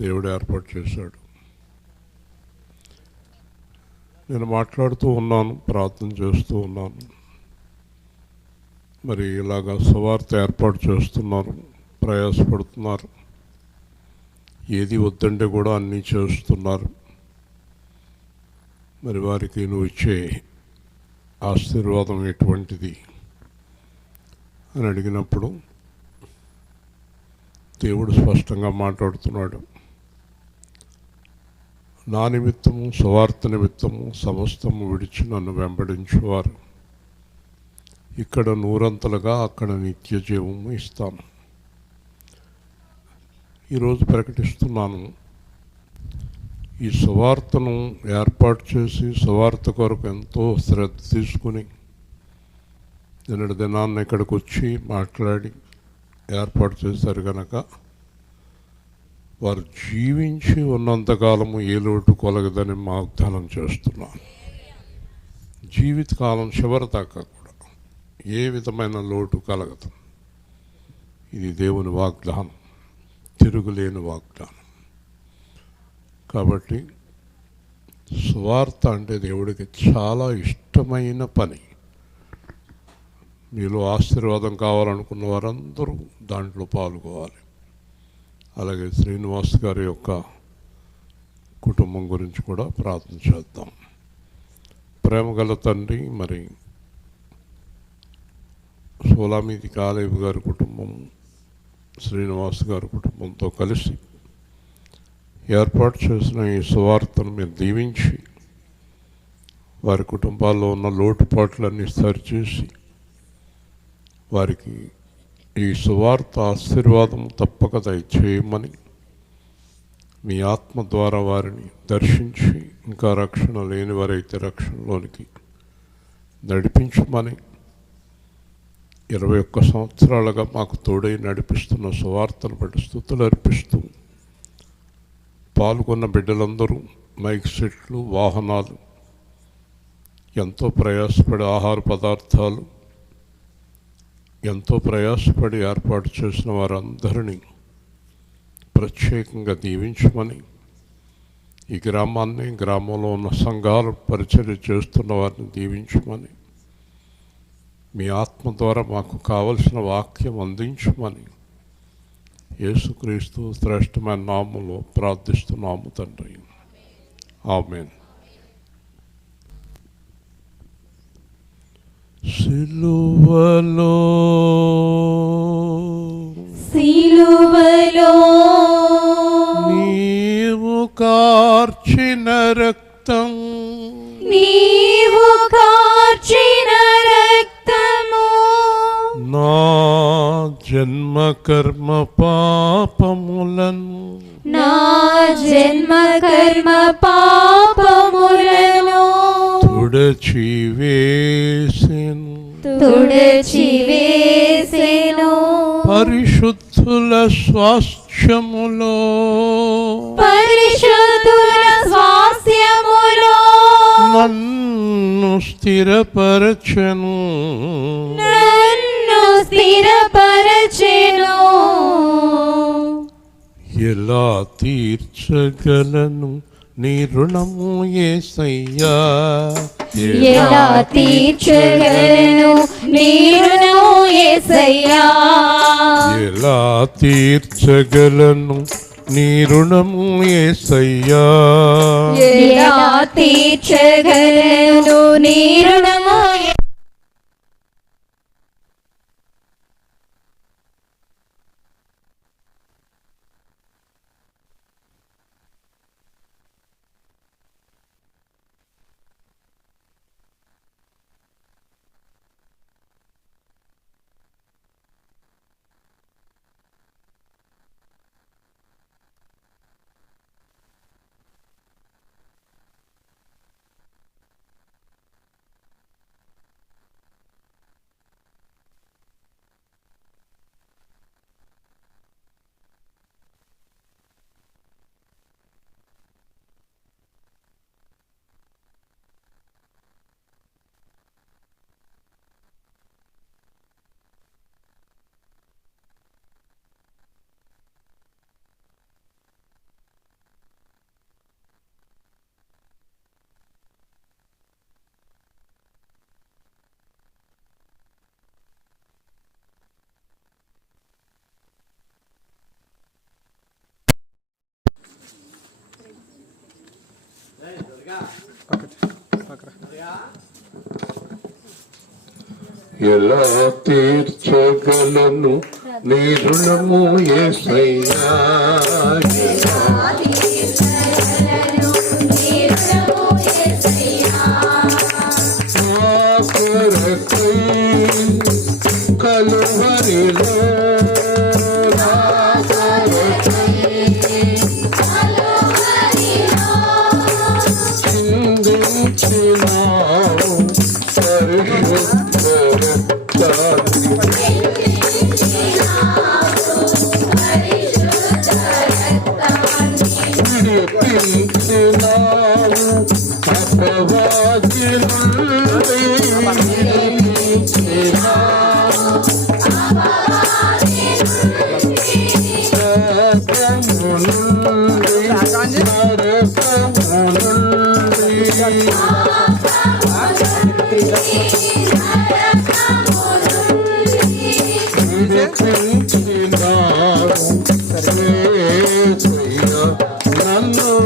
దేవుడు ఏర్పాటు చేశాడు. నేను మాట్లాడుతూ ఉన్నాను, ప్రార్థన చేస్తూ ఉన్నాను. మరి ఇలాగా సువార్త ఏర్పాటు చేస్తున్నారు, ప్రయాసపడుతున్నారు. ఏది వద్దంటే కూడా అన్నీ చేస్తున్నారు. మరి వారికి నువ్వు ఇచ్చే ఆశీర్వాదం ఎటువంటిది అని అడిగినప్పుడు దేవుడు స్పష్టంగా మాట్లాడుతున్నాడు. నా నిమిత్తము, సువార్త నిమిత్తము సమస్తము విడిచి నన్ను వెంబడించేవారు ఇక్కడ నూరంతలుగా అక్కడ నిత్య జీవము ఇస్తాను. ఈరోజు ప్రకటిస్తున్నాను, ఈ సువార్తను ఏర్పాటు చేసి సువార్త కొరకు ఎంతో శ్రద్ధ తీసుకుని నిన్నటి దినాన్ని ఇక్కడికి వచ్చి మాట్లాడి ఏర్పాటు చేశారు కనుక వారు జీవించి ఉన్నంతకాలము ఏ లోటు కొలగదని వాగ్దానం చేస్తున్నాను. జీవితకాలం చివరి దాకా కూడా ఏ విధమైన లోటు కలగదు. ఇది దేవుని వాగ్దానం, తిరుగులేని వాగ్దానం. కాబట్టి సువార్త అంటే దేవుడికి చాలా ఇష్టమైన పని. మీలో ఆశీర్వాదం కావాలనుకున్న వారందరూ దాంట్లో పాల్గొవాలి. అలాగే శ్రీనివాస్ గారి యొక్క కుటుంబం గురించి కూడా ప్రార్థన చేద్దాం. ప్రేమగల తండ్రి, మరి సోలామీది కాలేబు గారి కుటుంబం, శ్రీనివాస్ గారి కుటుంబంతో కలిసి ఏర్పాటు చేసిన ఈ సువార్తను మీరు దీవించి వారి కుటుంబాల్లో ఉన్న లోటుపాట్లన్నీ సరిచేసి వారికి ఈ సువార్త ఆశీర్వాదం తప్పక దయచేయమని, మీ ఆత్మ ద్వారా వారిని దర్శించి ఇంకా రక్షణ లేని వారైతే రక్షణలోనికి నడిపించమని, 21 సంవత్సరాలుగా మాకు తోడై నడిపిస్తున్న సువార్తను బట్టి స్తుతులు అర్పిస్తూ పాల్గొన్న బిడ్డలందరూ మైక్ సెట్లు, వాహనాలు, ఎంతో ప్రయాసపడి ఆహార పదార్థాలు ఎంతో ప్రయాసపడి ఏర్పాటు చేసిన వారందరినీ ప్రత్యేకంగా దీవించమని, ఈ గ్రామాన్ని, గ్రామంలో ఉన్న సంఘాలు పరిచర్య చేస్తున్న వారిని దీవించమని, మీ ఆత్మ ద్వారా మాకు కావలసిన వాక్యం అందించమని యేసుక్రీస్తు శ్రేష్టమైన నామములో ప్రార్థిస్తున్నాము తండ్రి. ఆమేన్. సిలువలో నీవు కార్చిన రక్తం, నా జన్మ కర్మ పాపములను, తుడచివేసెను పరిశుద్ధుల స్వాస్థ్యములో నన్ను స్థిరపరచెను. ఎలా తీర్చగలను నీ రుణము యేసయ్యా, ఎలా తీర్చగలను నీ రుణము యేసయ్యా, ఎలా తీర్చగలను నీ రుణము యేసయ్యా, ఎలా తీర్చగలను నీ రుణము. ఎలా తీర్చగలను నీ రుణము యేసయ్యా కొరకై కలువరిలో నా కొరకై చిందించినావు పరిశుద్ధ రక్తాన్ని విడిపించినావు అపవాది నుండి నన్ను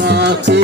నాకు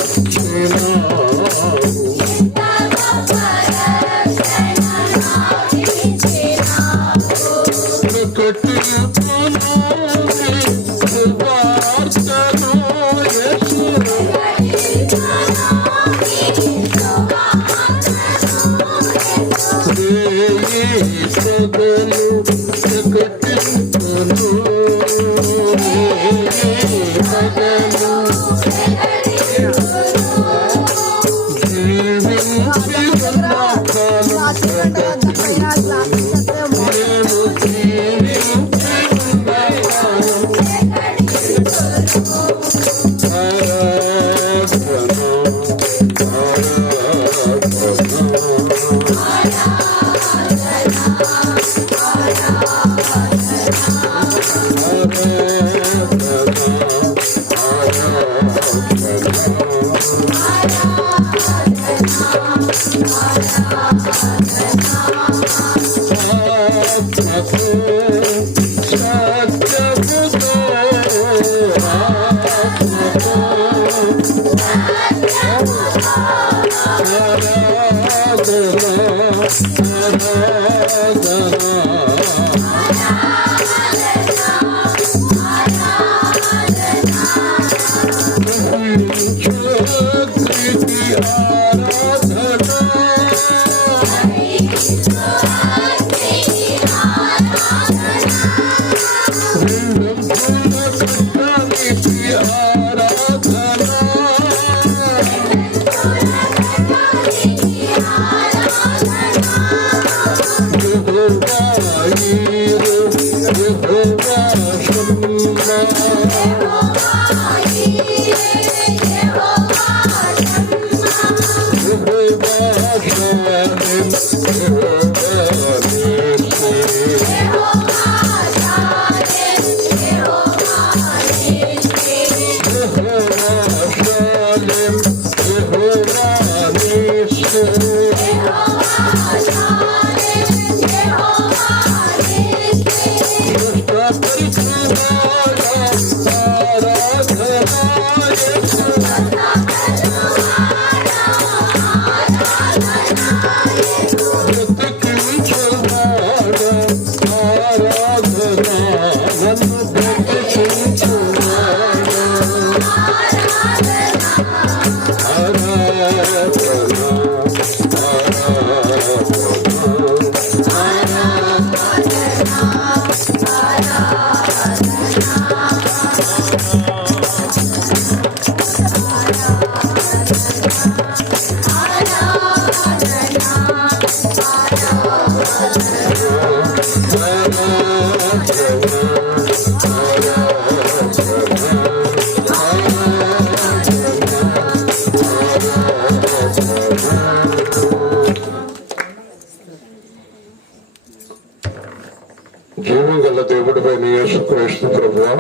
జీవగల దేవుడిపైన యేసుక్రీస్తు ప్రభువా,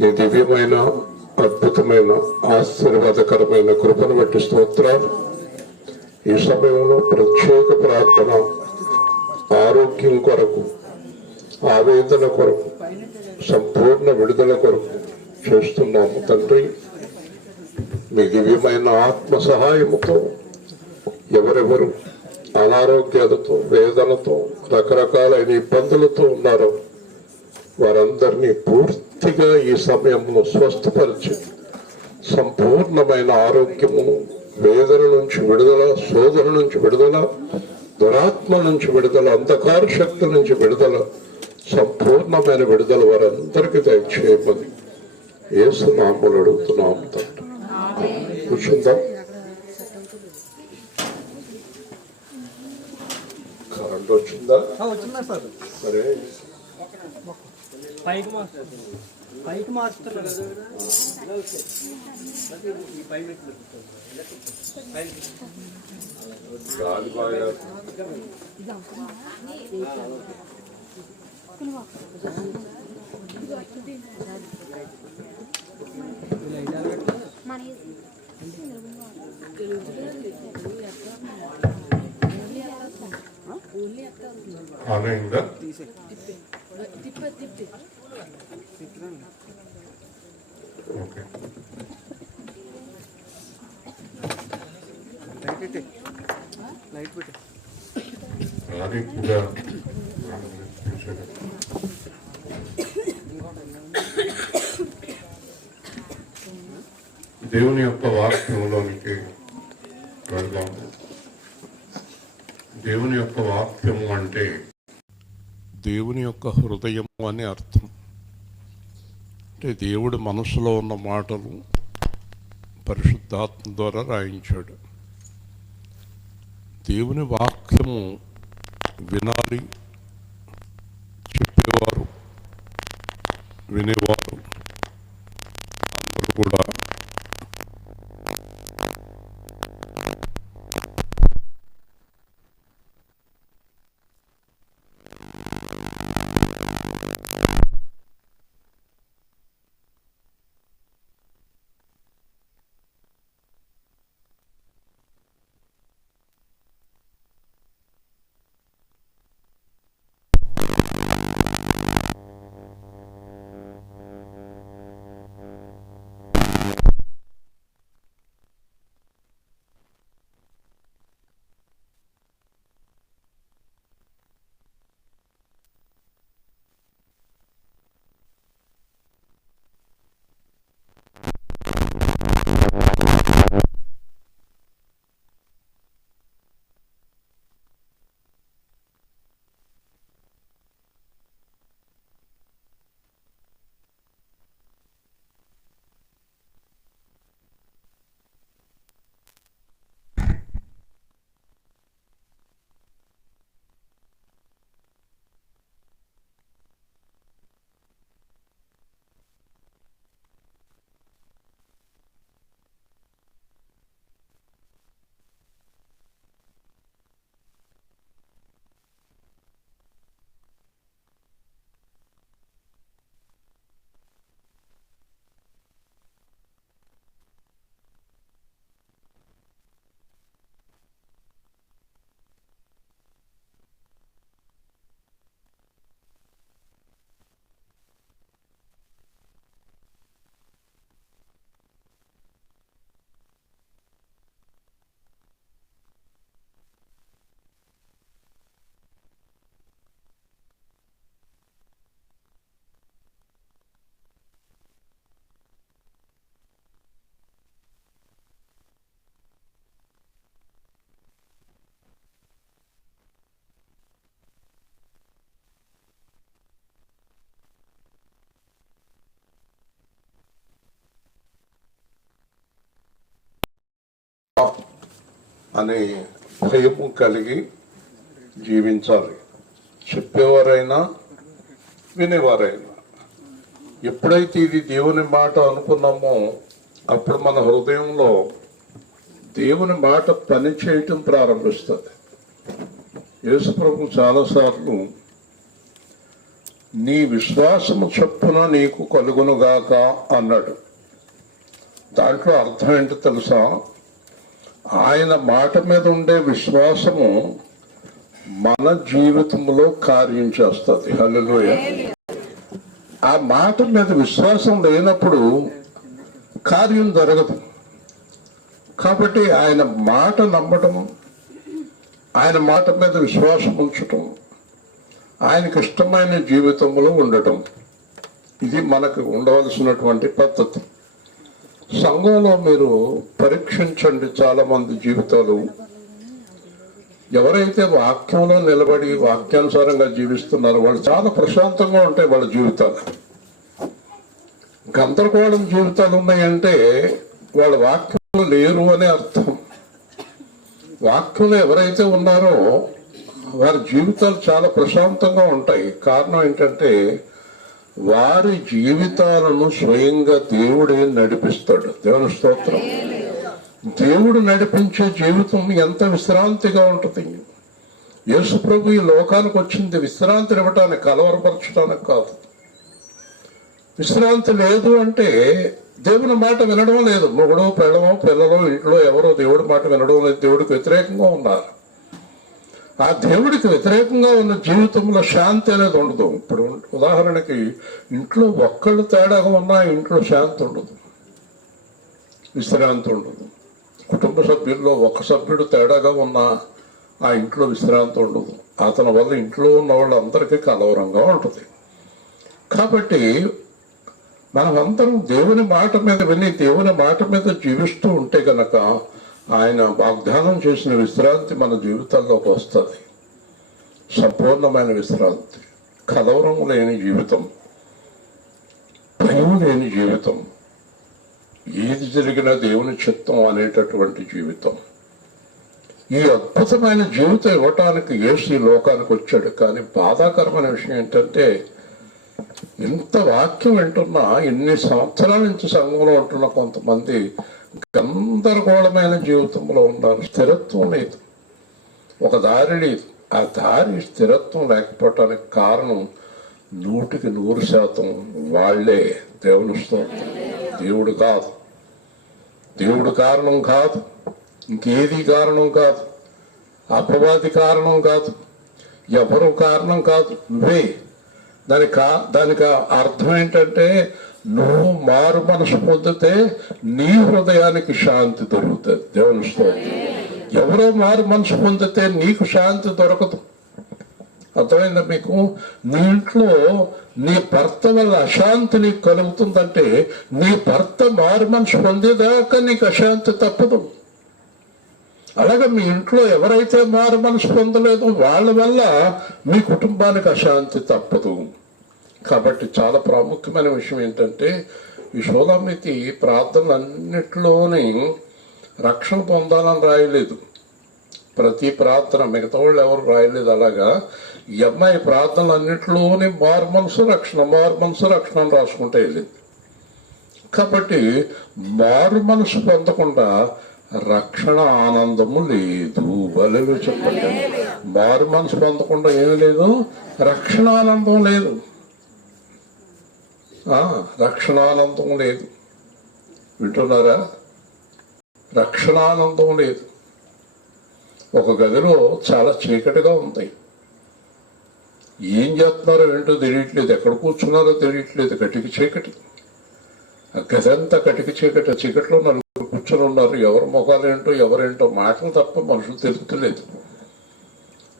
నీ దివ్యమైన అద్భుతమైన ఆశీర్వాదకరమైన కృపను బట్టి స్తోత్రాలు. ఈ సమయంలో ప్రత్యేక ప్రార్థన, ఆరోగ్యం కొరకు, ఆవేదన కొరకు, సంపూర్ణ విడుదల కొరకు చేస్తున్నాము తండ్రి. మీ దివ్యమైన ఆత్మ సహాయముతో ఎవరెవరు అనారోగ్యాలతో, వేదనతో, రకరకాలైన ఇబ్బందులతో ఉన్నారో వారందరినీ పూర్తిగా ఈ సమయంలో స్వస్థపరిచి సంపూర్ణమైన ఆరోగ్యము, వేదన నుంచి విడుదల, శోధన నుంచి విడుదల, దురాత్మ నుంచి విడుదల, అంధకార శక్తి నుంచి విడుదల, సంపూర్ణమైన విడుదల వారందరికీ దయచేయమని యేసు నామములో అడుగుతున్నాము తండ్రి. కూర్చుందాం. కరెంట్ వచ్చిందా? సరే, పైకి మార్చుతున్నారు. గాలి బాగా ఆనంద ఓకే. లైట్ పెట్టే దేవుని యొక్క వాక్యంలోనికి వెళ్దాము. దేవుని యొక్క వాక్యము అంటే దేవుని యొక్క హృదయము అని అర్థం. అంటే దేవుడి మనసులో ఉన్న మాటలు పరిశుద్ధాత్మ ద్వారా రాయించాడు. దేవుని వాక్యము వినాలి, చెప్పేవారు, వినేవారు అందరూ కూడా అనే భయము కలిగి జీవించాలి. చెప్పేవారైనా వినేవారైనా ఎప్పుడైతే ఇది దేవుని మాట అనుకున్నామో అప్పుడు మన హృదయంలో దేవుని మాట పని చేయటం ప్రారంభిస్తుంది. యేసుప్రభు చాలాసార్లు నీ విశ్వాసము చొప్పున నీకు కలుగునుగాక అన్నాడు. దాంట్లో అర్థం ఏంటో తెలుసా? ఆయన మాట మీద ఉండే విశ్వాసము మన జీవితంలో కార్యం చేస్తుంది. హల్లెలూయా. ఆ మాట మీద విశ్వాసం లేనప్పుడు కార్యం జరగదు. కాబట్టి ఆయన మాట నమ్మటం, ఆయన మాట మీద విశ్వాసం ఉంచటం, ఆయనకి ఇష్టమైన జీవితంలో ఉండటం, ఇది మనకు ఉండవలసినటువంటి పద్ధతి. సంఘంలో మీరు పరీక్షించండి. చాలా మంది జీవితాలు, ఎవరైతే వాక్యంలో నిలబడి వాక్యానుసారంగా జీవిస్తున్నారో వాళ్ళు చాలా ప్రశాంతంగా ఉంటాయి వాళ్ళ జీవితాలు. గందరగోళం జీవితాలు ఉన్నాయంటే వాళ్ళ వాక్యంలో లేరు అనే అర్థం. వాక్యంలో ఎవరైతే ఉన్నారో వారి జీవితాలు చాలా ప్రశాంతంగా ఉంటాయి. కారణం ఏంటంటే వారి జీవితాలను స్వయంగా దేవుడే నడిపిస్తాడు. దేవుని స్తోత్రం. దేవుడు నడిపించే జీవితం ఎంత విశ్రాంతిగా ఉంటుంది. యేసు ప్రభు ఈ లోకానికి వచ్చింది విశ్రాంతిని ఇవ్వటానికి, కలవరపరచడానికి కాదు. విశ్రాంతి లేదు అంటే దేవుని మాట వినడం లేదు. మొగుడు పెళ్ళమో పిల్లలు ఇంట్లో ఎవరో దేవుడి మాట వినడం లేదు, దేవుడికి వ్యతిరేకంగా ఉన్నారు. ఆ దేవుడికి వ్యతిరేకంగా ఉన్న జీవితంలో శాంతి అనేది ఉండదు. ఇప్పుడు ఉదాహరణకి ఇంట్లో ఒక్కళ్ళు తేడాగా ఉన్నా ఇంట్లో శాంతి ఉండదు, విశ్రాంతి ఉండదు. కుటుంబ సభ్యుల్లో ఒక సభ్యుడు తేడాగా ఉన్నా ఆ ఇంట్లో విశ్రాంతి ఉండదు. అతని వల్ల ఇంట్లో ఉన్న వాళ్ళందరికీ కలవరంగా ఉంటుంది. కాబట్టి మనమందరం దేవుని మాట మీద విని దేవుని మాట మీద జీవిస్తూ ఉంటే గనక ఆయన వాగ్దానం చేసిన విశ్రాంతి మన జీవితాల్లోకి వస్తుంది. సంపూర్ణమైన విశ్రాంతి, కలవరం లేని జీవితం, భయం లేని జీవితం, ఏది జరిగినా దేవుని చిత్తం అనేటటువంటి జీవితం. ఈ అద్భుతమైన జీవితం ఇవ్వటానికి యేసు ఈ లోకానికి వచ్చాడు. కానీ బాధాకరమైన విషయం ఏంటంటే ఇంత వాక్యం వింటున్నా, ఎన్ని సంవత్సరాల నుంచి సంఘంలో ఉంటున్న కొంతమంది గందరగోళమైన జీవితంలో ఉన్నారు. స్థిరత్వం లేదు, ఒక దారి లేదు. ఆ దారి స్థిరత్వం లేకపోవటానికి కారణం 100% వాళ్లే. దేవుని స్తోత్రం. దేవుడు కాదు, దేవుడు కారణం కాదు, ఇంకేది కారణం కాదు, అపవాది కారణం కాదు, ఎవరు కారణం కాదు, నువ్వే. దానికి అర్థం ఏంటంటే నువ్వు మారు మనసు పొందితే నీ హృదయానికి శాంతి దొరుకుతుంది. దేవుని స్తోత్రం. ఎవరో మారు మనసు పొందితే నీకు శాంతి దొరకదు. అర్థమైందా మీకు? నీ ఇంట్లో నీ భర్త వల్ల అశాంతి నీకు కలుగుతుందంటే నీ భర్త మారు మనసు పొందేదాకా నీకు అశాంతి తప్పదు. అలాగే మీ ఇంట్లో ఎవరైతే మారు మనసు పొందలేదో వాళ్ళ వల్ల మీ కుటుంబానికి అశాంతి తప్పదు. కాబట్టి చాలా ప్రాముఖ్యమైన విషయం ఏంటంటే ఈ షూలామితి ప్రార్థనలన్నిటిలోని రక్షణ పొందాలని రాయలేదు. ప్రతి ప్రార్థన మిగతా వాళ్ళు ఎవరు రాయలేదు. అలాగా ఈ అమ్మాయి ప్రార్థనలన్నిటిలోని మారు మనసు రక్షణ, మారు మనసు రక్షణ అని రాసుకుంటే వెళ్ళింది. కాబట్టి మారు మనసు పొందకుండా రక్షణ ఆనందము లేదు. వలెలు చెప్పండి. మారు మనసు పొందకుండా ఏమి లేదు, రక్షణ ఆనందం లేదు. రక్షణానందం లేదు. వింటున్నారా? రక్షణానందం లేదు. ఒక గదిలో చాలా చీకటిగా ఉంది. ఏం చేస్తున్నారో ఏంటో తెలియట్లేదు, ఎక్కడ కూర్చున్నారో తెలియట్లేదు. కటికి చీకటి, ఆ గది అంతా కటికి చీకటి. ఆ చీకట్లో నలుగురు కూర్చొని ఉన్నారు. ఎవరి ముఖాలు ఏంటో ఎవరేంటో మాటలు తప్ప మనుషులు తెలుపుతలేదు.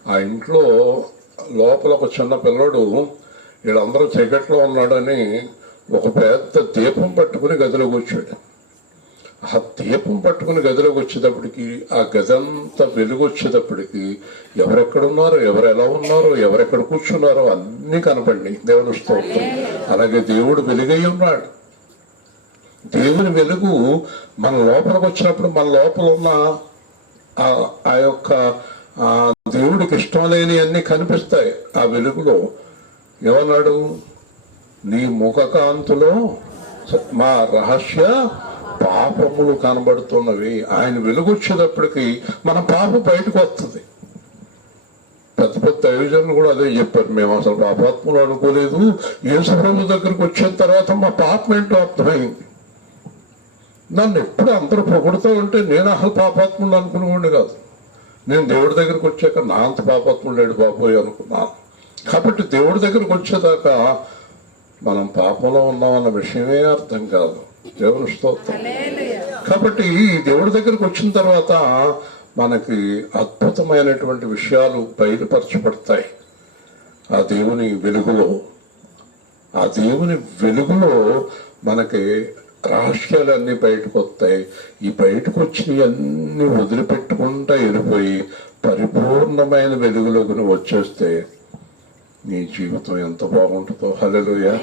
ఆ ఇంట్లో లోపల ఒక చిన్న పిల్లడు వీళ్ళందరూ చీకట్లో ఉన్నాడని ఒక పెద్ద దీపం పట్టుకుని గదిలోకి వచ్చాడు. ఆ దీపం పట్టుకుని గదిలోకి వచ్చేటప్పటికి ఆ గదంతా వెలుగు వచ్చేటప్పటికి ఎవరెక్కడున్నారో, ఎవరు ఎలా ఉన్నారో, ఎవరెక్కడ కూర్చున్నారో అన్నీ కనపడి దేవుని స్తోత్రం. అలాగే దేవుడు వెలుగై ఉన్నాడు. దేవుని వెలుగు మన లోపలికి వచ్చినప్పుడు మన లోపల ఉన్న ఆ యొక్క దేవుడికి ఇష్టం లేని అన్ని కనిపిస్తాయి. ఆ వెలుగులో ఏమన్నాడు, నీ ముఖకాంతులో మా రహస్య పాపములు కనబడుతున్నవి. ఆయన వెలుగు వచ్చేటప్పటికి మన పాపం బయటకు వస్తుంది. పెద్ద పెద్ద దైవజనులు కూడా అదే చెప్పారు, మేము అసలు పాపాత్ములు అనుకోలేదు, యేసుప్రభు దగ్గరికి వచ్చిన తర్వాత మా పాపం ఏంటో అర్థమైంది. నన్ను ఎప్పుడు అందరూ పొగుడుతూ ఉంటే నేను అసలు పాపాత్ముడు అనుకునేవాడిని కాదు. నేను దేవుడి దగ్గరికి వచ్చాక నా అంత పాపాత్ముడు లేడు బాబోయ్ అనుకున్నాను. కాబట్టి దేవుడి దగ్గరికి వచ్చేదాకా మనం పాపంలో ఉన్నామన్న విషయమే అర్థం కాదు. దేవుని స్తోత్రం. కాబట్టి ఈ దేవుడి దగ్గరికి వచ్చిన తర్వాత మనకి అద్భుతమైనటువంటి విషయాలు బయలుపరచబడతాయి. ఆ దేవుని వెలుగులో మనకి రహస్యాలన్నీ బయటకు వస్తాయి. ఈ బయటకు వచ్చినవి అన్ని వదిలిపెట్టుకుంటా వెళ్ళిపోయి పరిపూర్ణమైన వెలుగులోకి నువ్వు వచ్చేస్తే నీ జీవితం ఎంత బాగుంటుందో. హల్లెలూయా.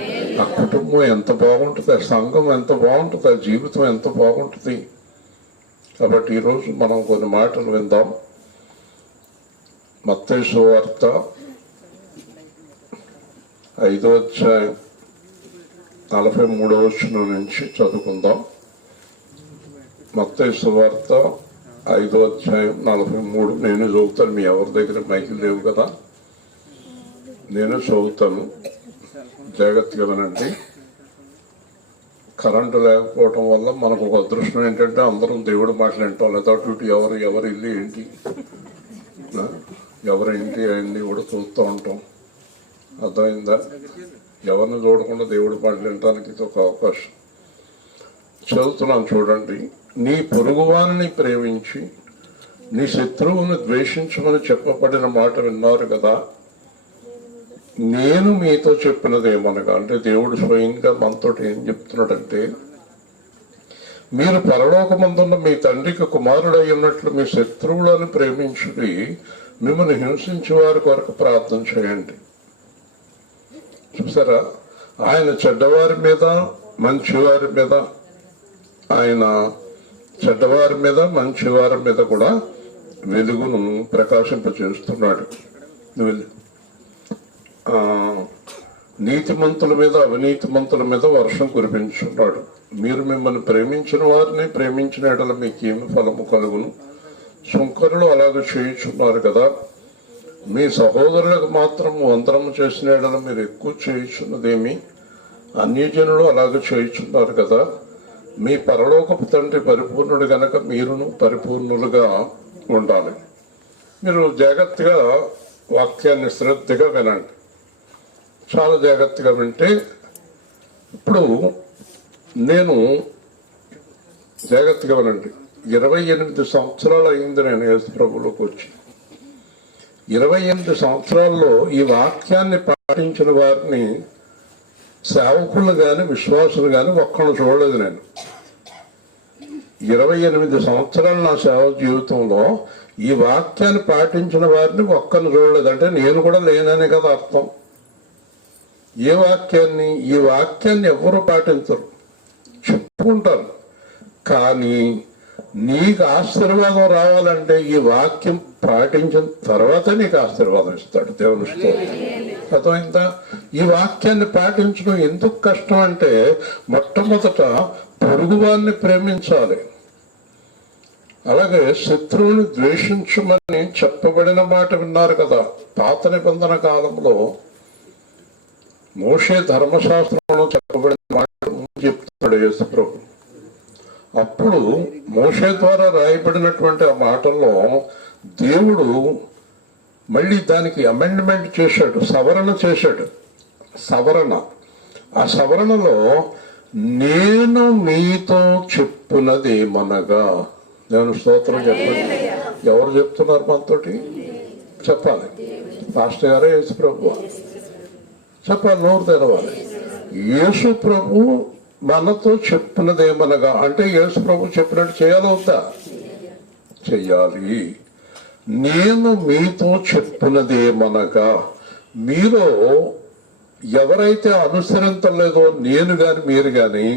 ఆ కుటుంబం ఎంత బాగుంటుంది, ఆ సంఘం ఎంత బాగుంటుంది, ఆ జీవితం ఎంత బాగుంటుంది. కాబట్టి ఈరోజు మనం కొన్ని మాటలు విందాం. మత్తయి సువార్త 5వ అధ్యాయం 43వ వచనం నుంచి చదువుకుందాం. మత్తయి సువార్త 5వ అధ్యాయం 43. నేను చదువుతాను, మీ ఎవరి దగ్గర మైకులు లేవు కదా, నేను చదువుతాను, జాగ్రత్తగా వినండి. కరెంటు లేకపోవటం వల్ల మనకు ఒక అదృష్టం ఏంటంటే అందరం దేవుడు మాటలు వింటాం. లేదా ఇటు ఎవరి ఇల్లు ఏంటి, ఎవరి ఇంటి అన్ని కూడా చూస్తూ ఉంటాం. అర్థమైందా? ఎవరిని చూడకుండా దేవుడి మాటలు వినడానికి ఇది ఒక అవకాశం. చదువుతున్నాను చూడండి. నీ పొరుగువారిని ప్రేమించి నీ శత్రువును ద్వేషించమని చెప్పబడిన మాట విన్నారు కదా. నేను మీతో చెప్పినది ఏమనగా, అంటే దేవుడు స్వయంగా మనతో ఏం చెప్తున్నాడంటే, మీరు పరలోకమందున్న మీ తండ్రికి కుమారుడై ఉన్నట్లు మీ శత్రువులను ప్రేమించుడి, మిమ్మల్ని హింసించే వారి కొరకు ప్రార్థన చేయండి. చూసారా, ఆయన చెడ్డవారి మీద మంచివారి మీద, ఆయన చెడ్డవారి మీద మంచివారి మీద కూడా వెలుగును ప్రకాశింపచేస్తున్నాడు. నీతిమంతుల మీద అవినీతిమంతుల మీద వర్షం కురిపించున్నాడు. మీరు మిమ్మల్ని ప్రేమించిన వారిని ప్రేమించిన ఎడల మీకు ఏమి ఫలము కలుగును? సుంకరులు అలాగే చేయుచున్నారు కదా. మీ సహోదరులకు మాత్రం వందనము చేసిన ఎడల మీరు ఎక్కువ చేయుచున్నదేమి? అన్యజనులు అలాగే చేయుచున్నారు కదా. మీ పరలోకపు తండ్రి పరిపూర్ణుడు గనక మీరును పరిపూర్ణులుగా ఉండాలి. మీరు జాగ్రత్తగా వాక్యాన్ని శ్రద్ధగా వినండి, చాలా జాగ్రత్తగా వింటే. ఇప్పుడు నేను జాగ్రత్తగా వినండి. 28 సంవత్సరాలు అయింది నేను యేసు ప్రభువులోకి వచ్చి. 28 సంవత్సరాల్లో ఈ వాక్యాన్ని పాటించిన వారిని, సేవకులు కానీ విశ్వాసులు కానీ ఒక్కళ్ళు చూడలేదు నేను. 28 సంవత్సరాలు నా సేవ జీవితంలో ఈ వాక్యాన్ని పాటించిన వారిని ఒక్కరిని చూడలేదు. అంటే నేను కూడా లేననే కదా అర్థం. ఏ వాక్యాన్ని? ఈ వాక్యాన్ని ఎవరు పాటించరు, చెప్పుకుంటారు. కానీ నీకు ఆశీర్వాదం రావాలంటే ఈ వాక్యం పాటించిన తర్వాత నీకు ఆశీర్వాదం ఇస్తాడు దేవుని స్తోత్రం. అర్థమైందా? ఈ వాక్యాన్ని పాటించడం ఎందుకు కష్టం అంటే, మొట్టమొదట పొరుగువారిని ప్రేమించాలి, అలాగే శత్రువుని ద్వేషించమని చెప్పబడిన మాట విన్నారు కదా. పాత నిబంధన కాలంలో మోషే ధర్మశాస్త్రంలో చెప్పబడిన మాట చెప్తున్నాడు యేసు ప్రభు. అప్పుడు మోషే ద్వారా రాయబడినటువంటి ఆ మాటల్లో దేవుడు మళ్ళీ దానికి అమెండ్మెంట్ చేశాడు, సవరణ చేశాడు. ఆ సవరణలో నేను మీతో చెప్పున్నదేమనగా, నేను స్తోత్రం చెప్పండి. ఎవరు చెప్తున్నారు మనతోటి? చెప్పాలి. పాస్టర్ గారే యేసు ప్రభు చెప్పాలి, నోరు తెరవాలి. యేసు ప్రభు మనతో చెప్పినదేమనగా అంటే యేసు ప్రభు చెప్పినట్టు చేయాలవుతా? చెయ్యాలి. నేను మీతో చెప్పినదేమనగా, మీలో ఎవరైతే అనుసరించలేదో నేను గాని మీరు గాని,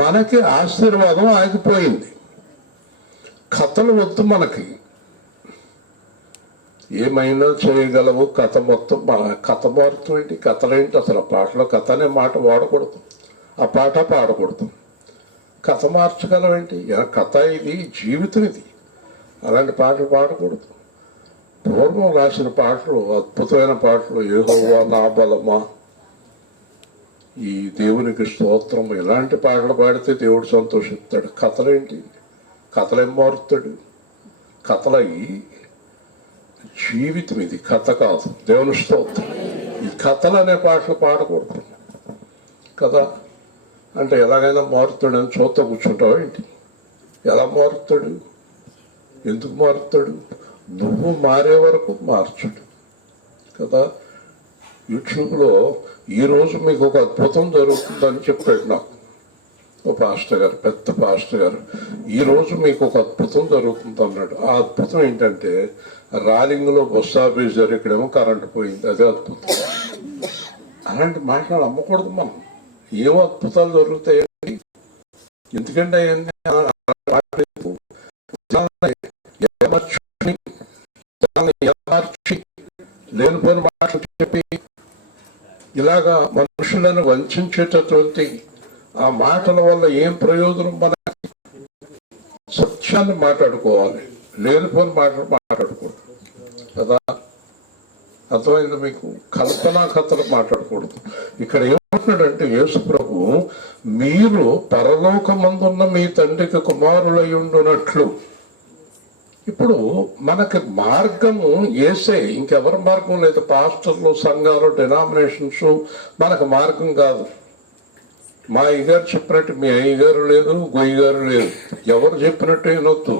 మనకి ఆశీర్వాదం ఆగిపోయింది. కథలు వద్దు మనకి, ఏమైనా చేయగలవు, కథ మొత్తం కథ మారుతూ ఏంటి, కథలేంటి అసలు ఆ పాటలో కథ అనే మాట వాడకూడదు, ఆ పాట పాడకూడదు. కథ మార్చగలవేంటి, కథ ఇది, జీవితం ఇది. అలాంటి పాటలు పాడకూడదు. పూర్వం రాసిన పాటలు అద్భుతమైన పాటలు, యెహోవా నా బలమా, ఈ దేవునికి స్తోత్రం, ఇలాంటి పాటలు పాడితే దేవుడు సంతోషిస్తాడు. కథలేంటి, కథలేం మారుతాడు? కథలయ్యి జీవితం ఇది, కథ కాదు. దేవుని స్తోత్రం. ఈ కథలు అనే పాటలు పాడకూడదు. కదా అంటే ఎలాగైనా మారుతాడు అని చూస్తా కూర్చుంటావు ఏంటి? ఎలా మారుతాడు, ఎందుకు మారుతాడు? నువ్వు మారే వరకు మార్చడు కదా. యూట్యూబ్లో ఈరోజు మీకు ఒక అద్భుతం జరుగుతుందని చెప్పాడు నాకు ఓ పాస్టర్ గారు, పెద్ద పాస్టర్ గారు. ఈరోజు మీకు ఒక అద్భుతం జరుగుతుంది అన్నాడు. ఆ అద్భుతం ఏంటంటే రాలింగ్లో బస్సు ఆఫీసర్, ఇక్కడేమో కరెంటు పోయింది, అదే అద్భుతం. అలాంటి మాటలు అమ్మకూడదు మనం. ఏమో అద్భుతాలు జరుగుతాయండి, ఎందుకంటే లేనిపోయిన మాటలు చెప్పి ఇలాగా మనుషులను వంచేటటువంటి ఆ మాటల వల్ల ఏం ప్రయోజనం? మనకి సత్యాన్ని మాట్లాడుకోవాలి, లేనిపోయిన మాటలు మాట్లాడకూడదు కదా. అర్థమైంది మీకు? కల్పనా కథలు మాట్లాడకూడదు. ఇక్కడ ఏమంటున్నాడంటే యేసు ప్రభు, మీరు పరలోకమందున్న మీ తండ్రికి కుమారులై ఉండునట్లు. ఇప్పుడు మనకి మార్గము యేసే, ఇంకెవరి మార్గం లేదు. పాస్టర్లు, సంఘాలు, డినామినేషన్స్ మనకు మార్గం కాదు. మా అయ్యగారు చెప్పినట్టు మీ అయ్యగారు లేదు, గొయ్యగారు లేదు. ఎవరు చెప్పినట్టు వినొద్దు.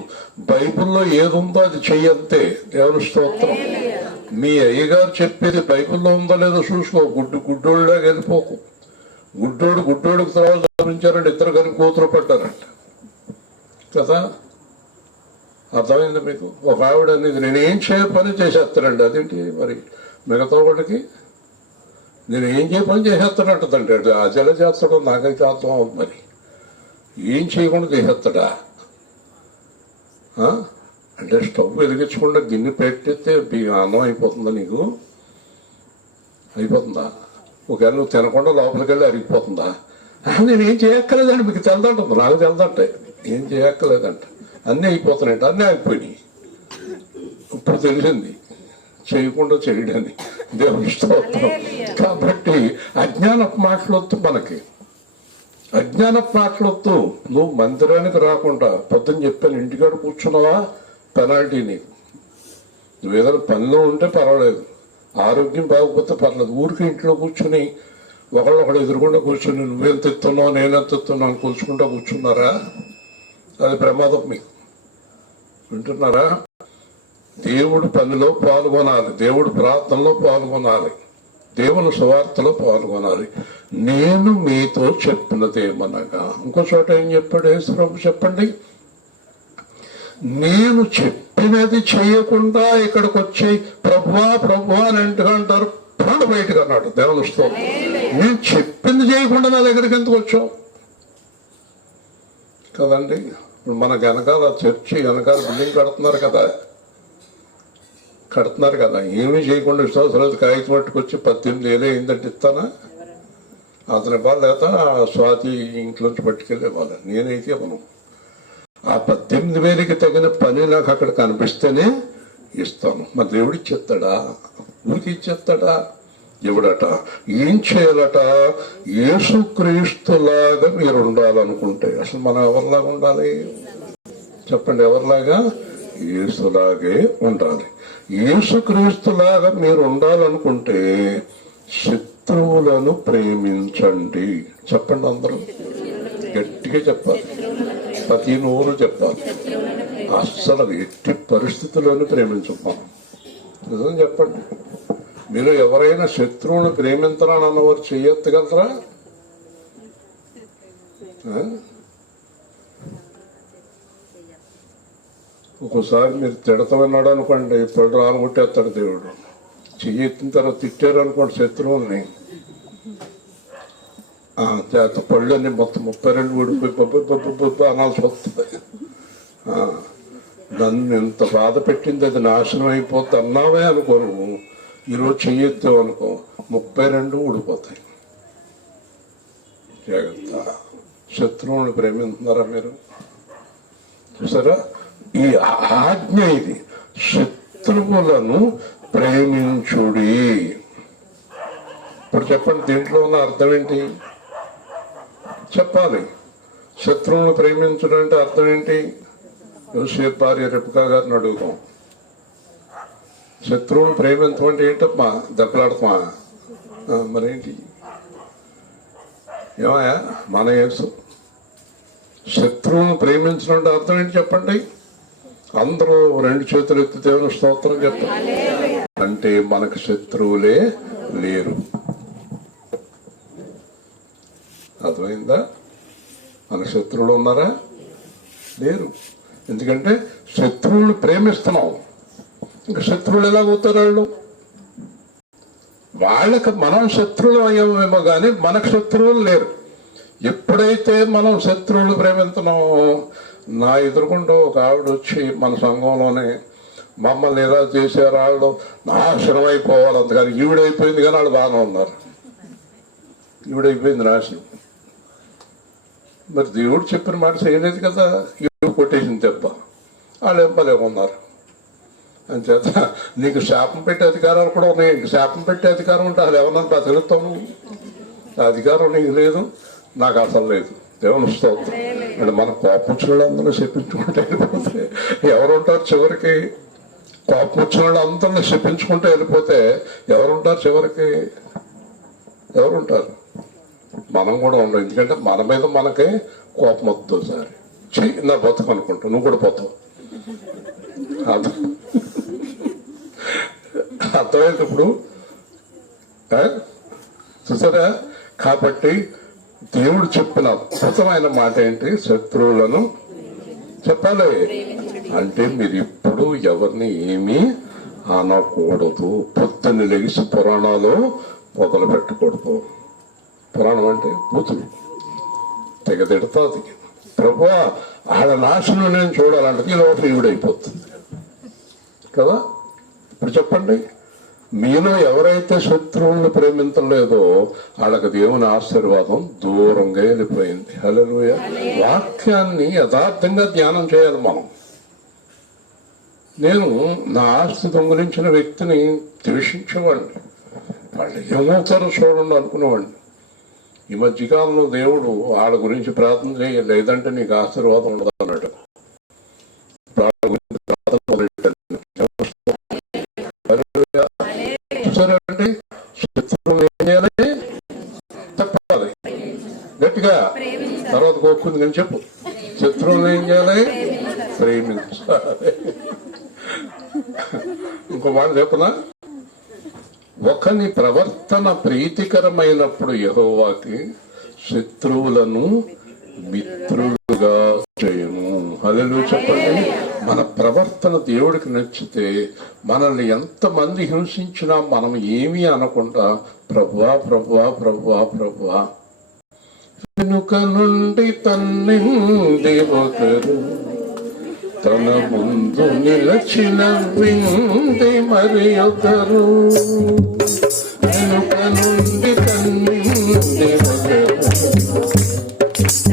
బైబిల్లో ఏది ఉందో అది చెయ్యంతే. దేవుని స్తోత్రం. మీ అయ్యగారు చెప్పేది బైబిల్లో ఉందో లేదో చూసుకో. గుడ్డోళ్ళగా వెళ్ళిపోకు. గుడ్డోడికి తర్వాత గమనించారంటే ఇద్దరు కలిపి కూతురు పడ్డారంట కదా. అర్థమైంది మీకు? ఒక ఆవిడ అనేది నేనేం చేయ పని చేసేస్తానండి. అదేంటి మరి మిగతా వాడికి నేను ఏం చేయ పని చేసేస్తానంటదండి. అది ఎలా చేస్తాడో నాకైతే అర్థం అవుతుంది. మరి ఏం చేయకుండా చేసేస్తాడా అంటే స్టవ్ వెలిగించకుండా గిన్నె పెట్టితే అన్నం అయిపోతుందా? నీకు అయిపోతుందా? ఒకవేళ నువ్వు తినకుండా లోపలికి వెళ్ళి అరిగిపోతుందా? నేనేం చేయక్కర్లేదండి, మీకు తెలదంటుంది, నాకు తెలదంటే ఏం చేయక్కర్లేదంట. అన్నీ అయిపోతున్నాయంట, అన్నీ అయిపోయినాయి. ఇప్పుడు తెలిసింది చేయకుండా చేయడాన్ని. దేవుని స్తోత్రం. కాబట్టి అజ్ఞానపు మాటలొద్దు మనకి, అజ్ఞానపు మాటలొద్దు. నువ్వు మందిరానికి రాకుండా పొద్దున్న చెప్పాను, ఇంటికాడ కూర్చున్నావా పెనాల్టీ నీకు. నువ్వు ఏదైనా పనిలో ఉంటే పర్వాలేదు, ఆరోగ్యం బాగోకపోతే పర్లేదు. ఊరికి ఇంట్లో కూర్చుని ఒకళ్ళు ఎదురుకుండా కూర్చుని నువ్వేం తెస్తున్నావు నేనెంత తెస్తున్నావు అని కూర్చుకుంటా కూర్చున్నారా? అది ప్రమాదం మీకు. వింటున్నారా? దేవుడు పనిలో పాల్గొనాలి, దేవుడు ప్రార్థనలో పాల్గొనాలి, దేవుని సువార్తలో పాల్గొనాలి. నేను మీతో చెప్పినదేమనగా, ఇంకో చోట ఏం చెప్పాడు యేసు ప్రభు చెప్పండి? నేను చెప్పినది చేయకుండా ఇక్కడికి వచ్చి ప్రభువా ప్రభువా అని అంటారు, ప్రాణ బయటకు అన్నాడు. దేవుని స్తోత్రం. నేను చెప్పింది చేయకుండా నా దగ్గరికి ఎందుకు వచ్చావు కదండి. ఇప్పుడు మన వెనకాల చర్చి వెనకాల బిల్డింగ్ కడుతున్నారు కదా, ఏమీ చేయకుండా విశ్వాసరాజు కాగితం పట్టుకొచ్చి 18,000 అయిందంటే ఇస్తానా? అతని ఇవ్వాలి, లేదా స్వాతి ఇంట్లోంచి పట్టుకెళ్ళి ఇవ్వాలి. నేనైతే ఇవ్వను. ఆ 18,000కి తగిన పని నాకు అక్కడ కనిపిస్తేనే ఇస్తాను. మరి దేవుడు ఇచ్చేస్తాడా? ఊరికి ఇచ్చేస్తాడా? ఎవడట? ఏం చేయాలట? యేసుక్రీస్తులాగా మీరు ఉండాలనుకుంటే, అసలు మనం ఎవరిలాగా ఉండాలి చెప్పండి? ఎవరిలాగా? యేసులాగే ఉండాలి. యేసుక్రీస్తులాగా మీరు ఉండాలనుకుంటే శత్రువులను ప్రేమించండి. చెప్పండి, అందరూ గట్టిగా చెప్పాలి, ప్రతి నోరు చెప్పాలి. అస్సలు ఎట్టి పరిస్థితుల్లోనూ ప్రేమించం. నిజం చెప్పండి, మీరు ఎవరైనా శత్రువును ప్రేమించాలని అన్నవారు చేయెత్తగలరా? ఒక్కోసారి మీరు తిడతామన్నాడు అనుకోండి, పళ్ళు రాలగొట్టేస్తాడు దేవుడు. చెయ్యెత్తిన తర్వాత తిట్టారు అనుకోండి శత్రువుల్ని, చేత పళ్ళన్నీ మొత్తం 32 ఊడిపోయి అనాల్సి వస్తుంది. నన్ను ఎంత బాధ పెట్టింది, అది నాశనం అయిపోద్ది అన్నావే అనుకో, నువ్వు ఈరోజు చెయ్యొద్దావు అనుకో, 32 ఊడిపోతాయి. జాగ్రత్త. శత్రువులను ప్రేమిస్తున్నారా మీరు? చూసారా, ఈ ఆజ్ఞ ఇది, శత్రువులను ప్రేమించుడి. ఇప్పుడు చెప్పండి, దీంట్లో ఉన్న అర్థం ఏంటి చెప్పాలి? శత్రువులను ప్రేమించడం అంటే అర్థం ఏంటి? యోసేపు భార్య రెబెకా గారిని అడుగుతాం, శత్రువులను ప్రేమించమంటే ఏంటమ్మా? దెబ్బలాడతామా? మరేంటి? ఏమయ్యా మన యేసు శత్రువులను ప్రేమించడం అర్థం ఏంటి చెప్పండి? అందరూ 2 చేతులు ఎత్తి దేవుని స్తోత్రం చెప్పండి. అంటే మనకు శత్రువులే లేరు. అర్థమైందా? మన శత్రువులు ఉన్నారా? లేరు. ఎందుకంటే శత్రువులు ప్రేమిస్తున్నాం. ఇంకా శత్రువులు ఎలాగవుతారు? వాళ్ళకి మనం శత్రువులు అయ్యామేమో కానీ మనకు శత్రువులు లేరు. ఎప్పుడైతే మనం శత్రువులు ప్రేమిస్తున్నామో, నా ఎదురుకుంటూ ఒక ఆవిడ వచ్చి మన సంఘంలోనే మమ్మల్ని ఎలా చేశారు, వాళ్ళు నాశనం అయిపోవాలి, అంతగాని ఈవిడైపోయింది కానీ వాళ్ళు బాగానే ఉన్నారు. ఈవిడైపోయింది నాశనం. మరి దేవుడు చెప్పిన మాట చేయలేదు కదా, ఈవిడ కొట్టేసింది దెబ్బ, వాళ్ళు ఎంపలేకున్నారు. అంచేత నీకు శాపం పెట్టే అధికారాలు కూడా ఉన్నాయి. ఇంక శాపం పెట్టే అధికారం ఉంటే అది ఎవరన్నా బతుకుతాను, ఆ అధికారం నీకు లేదు, నాకు అసలు లేదు. దేవుని స్తోత్రం. అంటే మన కోపముచ్చిన అందరూ చెప్పించుకుంటే వెళ్ళిపోతే ఎవరుంటారు చివరికి? కోపముచ్చిన వాళ్ళు అందరినీ చెప్పించుకుంటే వెళ్ళిపోతే ఎవరుంటారు చివరికి? ఎవరుంటారు? మనం కూడా ఉండవు. ఎందుకంటే మన మీద మనకే కోపం వద్దు. సరే నా బతుకు అనుకుంటా, నువ్వు కూడా పోతావు. అర్థమైంది ఇప్పుడు? చూసారా? కాబట్టి దేవుడు చెప్పిన అద్భుతమైన మాట ఏంటి? శత్రువులను చెప్పాలి అంటే మీరు ఇప్పుడు ఎవరిని ఏమీ అనకూడదు. పొద్దున్న లెగిసి పురాణాలు మొదలు పెట్టకూడదు. పురాణం అంటే బూతులు తెగ తిడుతుంది. ప్రభువా ఆడ నాశనం నేను చూడాలంటే ఈ లోపల ఈవిడైపోతుంది కదా. ఇప్పుడు చెప్పండి, మీలో ఎవరైతే శత్రువులను ప్రేమించలేదో వాళ్ళకి దేవుని ఆశీర్వాదం దూరంగా వెళ్ళిపోయింది. హల్లెలూయా. వాక్యాన్ని యథార్థంగా ధ్యానం చేయాలి మనం. నేను నా ఆస్తి దొంగిలించిన వ్యక్తిని ద్వేషించేవాడిని, వాళ్ళు ఏమవుతారో చూడండి అనుకునేవాడిని. ఈ మధ్యకాలంలో దేవుడు వాళ్ళ గురించి ప్రార్థన చేయ, లేదంటే నీకు ఆశీర్వాదం ఉండదు అన్నాడు. చూసారండి, శత్రువులు ఏం చేయాలి? చెప్పాలి గట్టిగా. తర్వాత కోరుకుంది నేను చెప్పు. శత్రువులు ఏం చేయాలి? ప్రేమించాలి. ఇంకో మాట చెప్పనా? ఒకని ప్రవర్తన ప్రీతికరమైనప్పుడు యెహోవాకి శత్రువులను మిత్రులుగా చేయను. హల్లెలూయా చెప్పండి. మన ప్రవర్తన దేవుడికి నచ్చితే మనల్ని ఎంతమంది హింసించినా మనం ఏమీ అనకుండా ప్రభువా ప్రభువా ప్రభువా ప్రభువా. వెనుక నుండి తన్నింది ఒకరు, తన ముందు నిలచిన వింది మరి ఒకరు. వెనుక నుండి తన్నింది ఒకరు,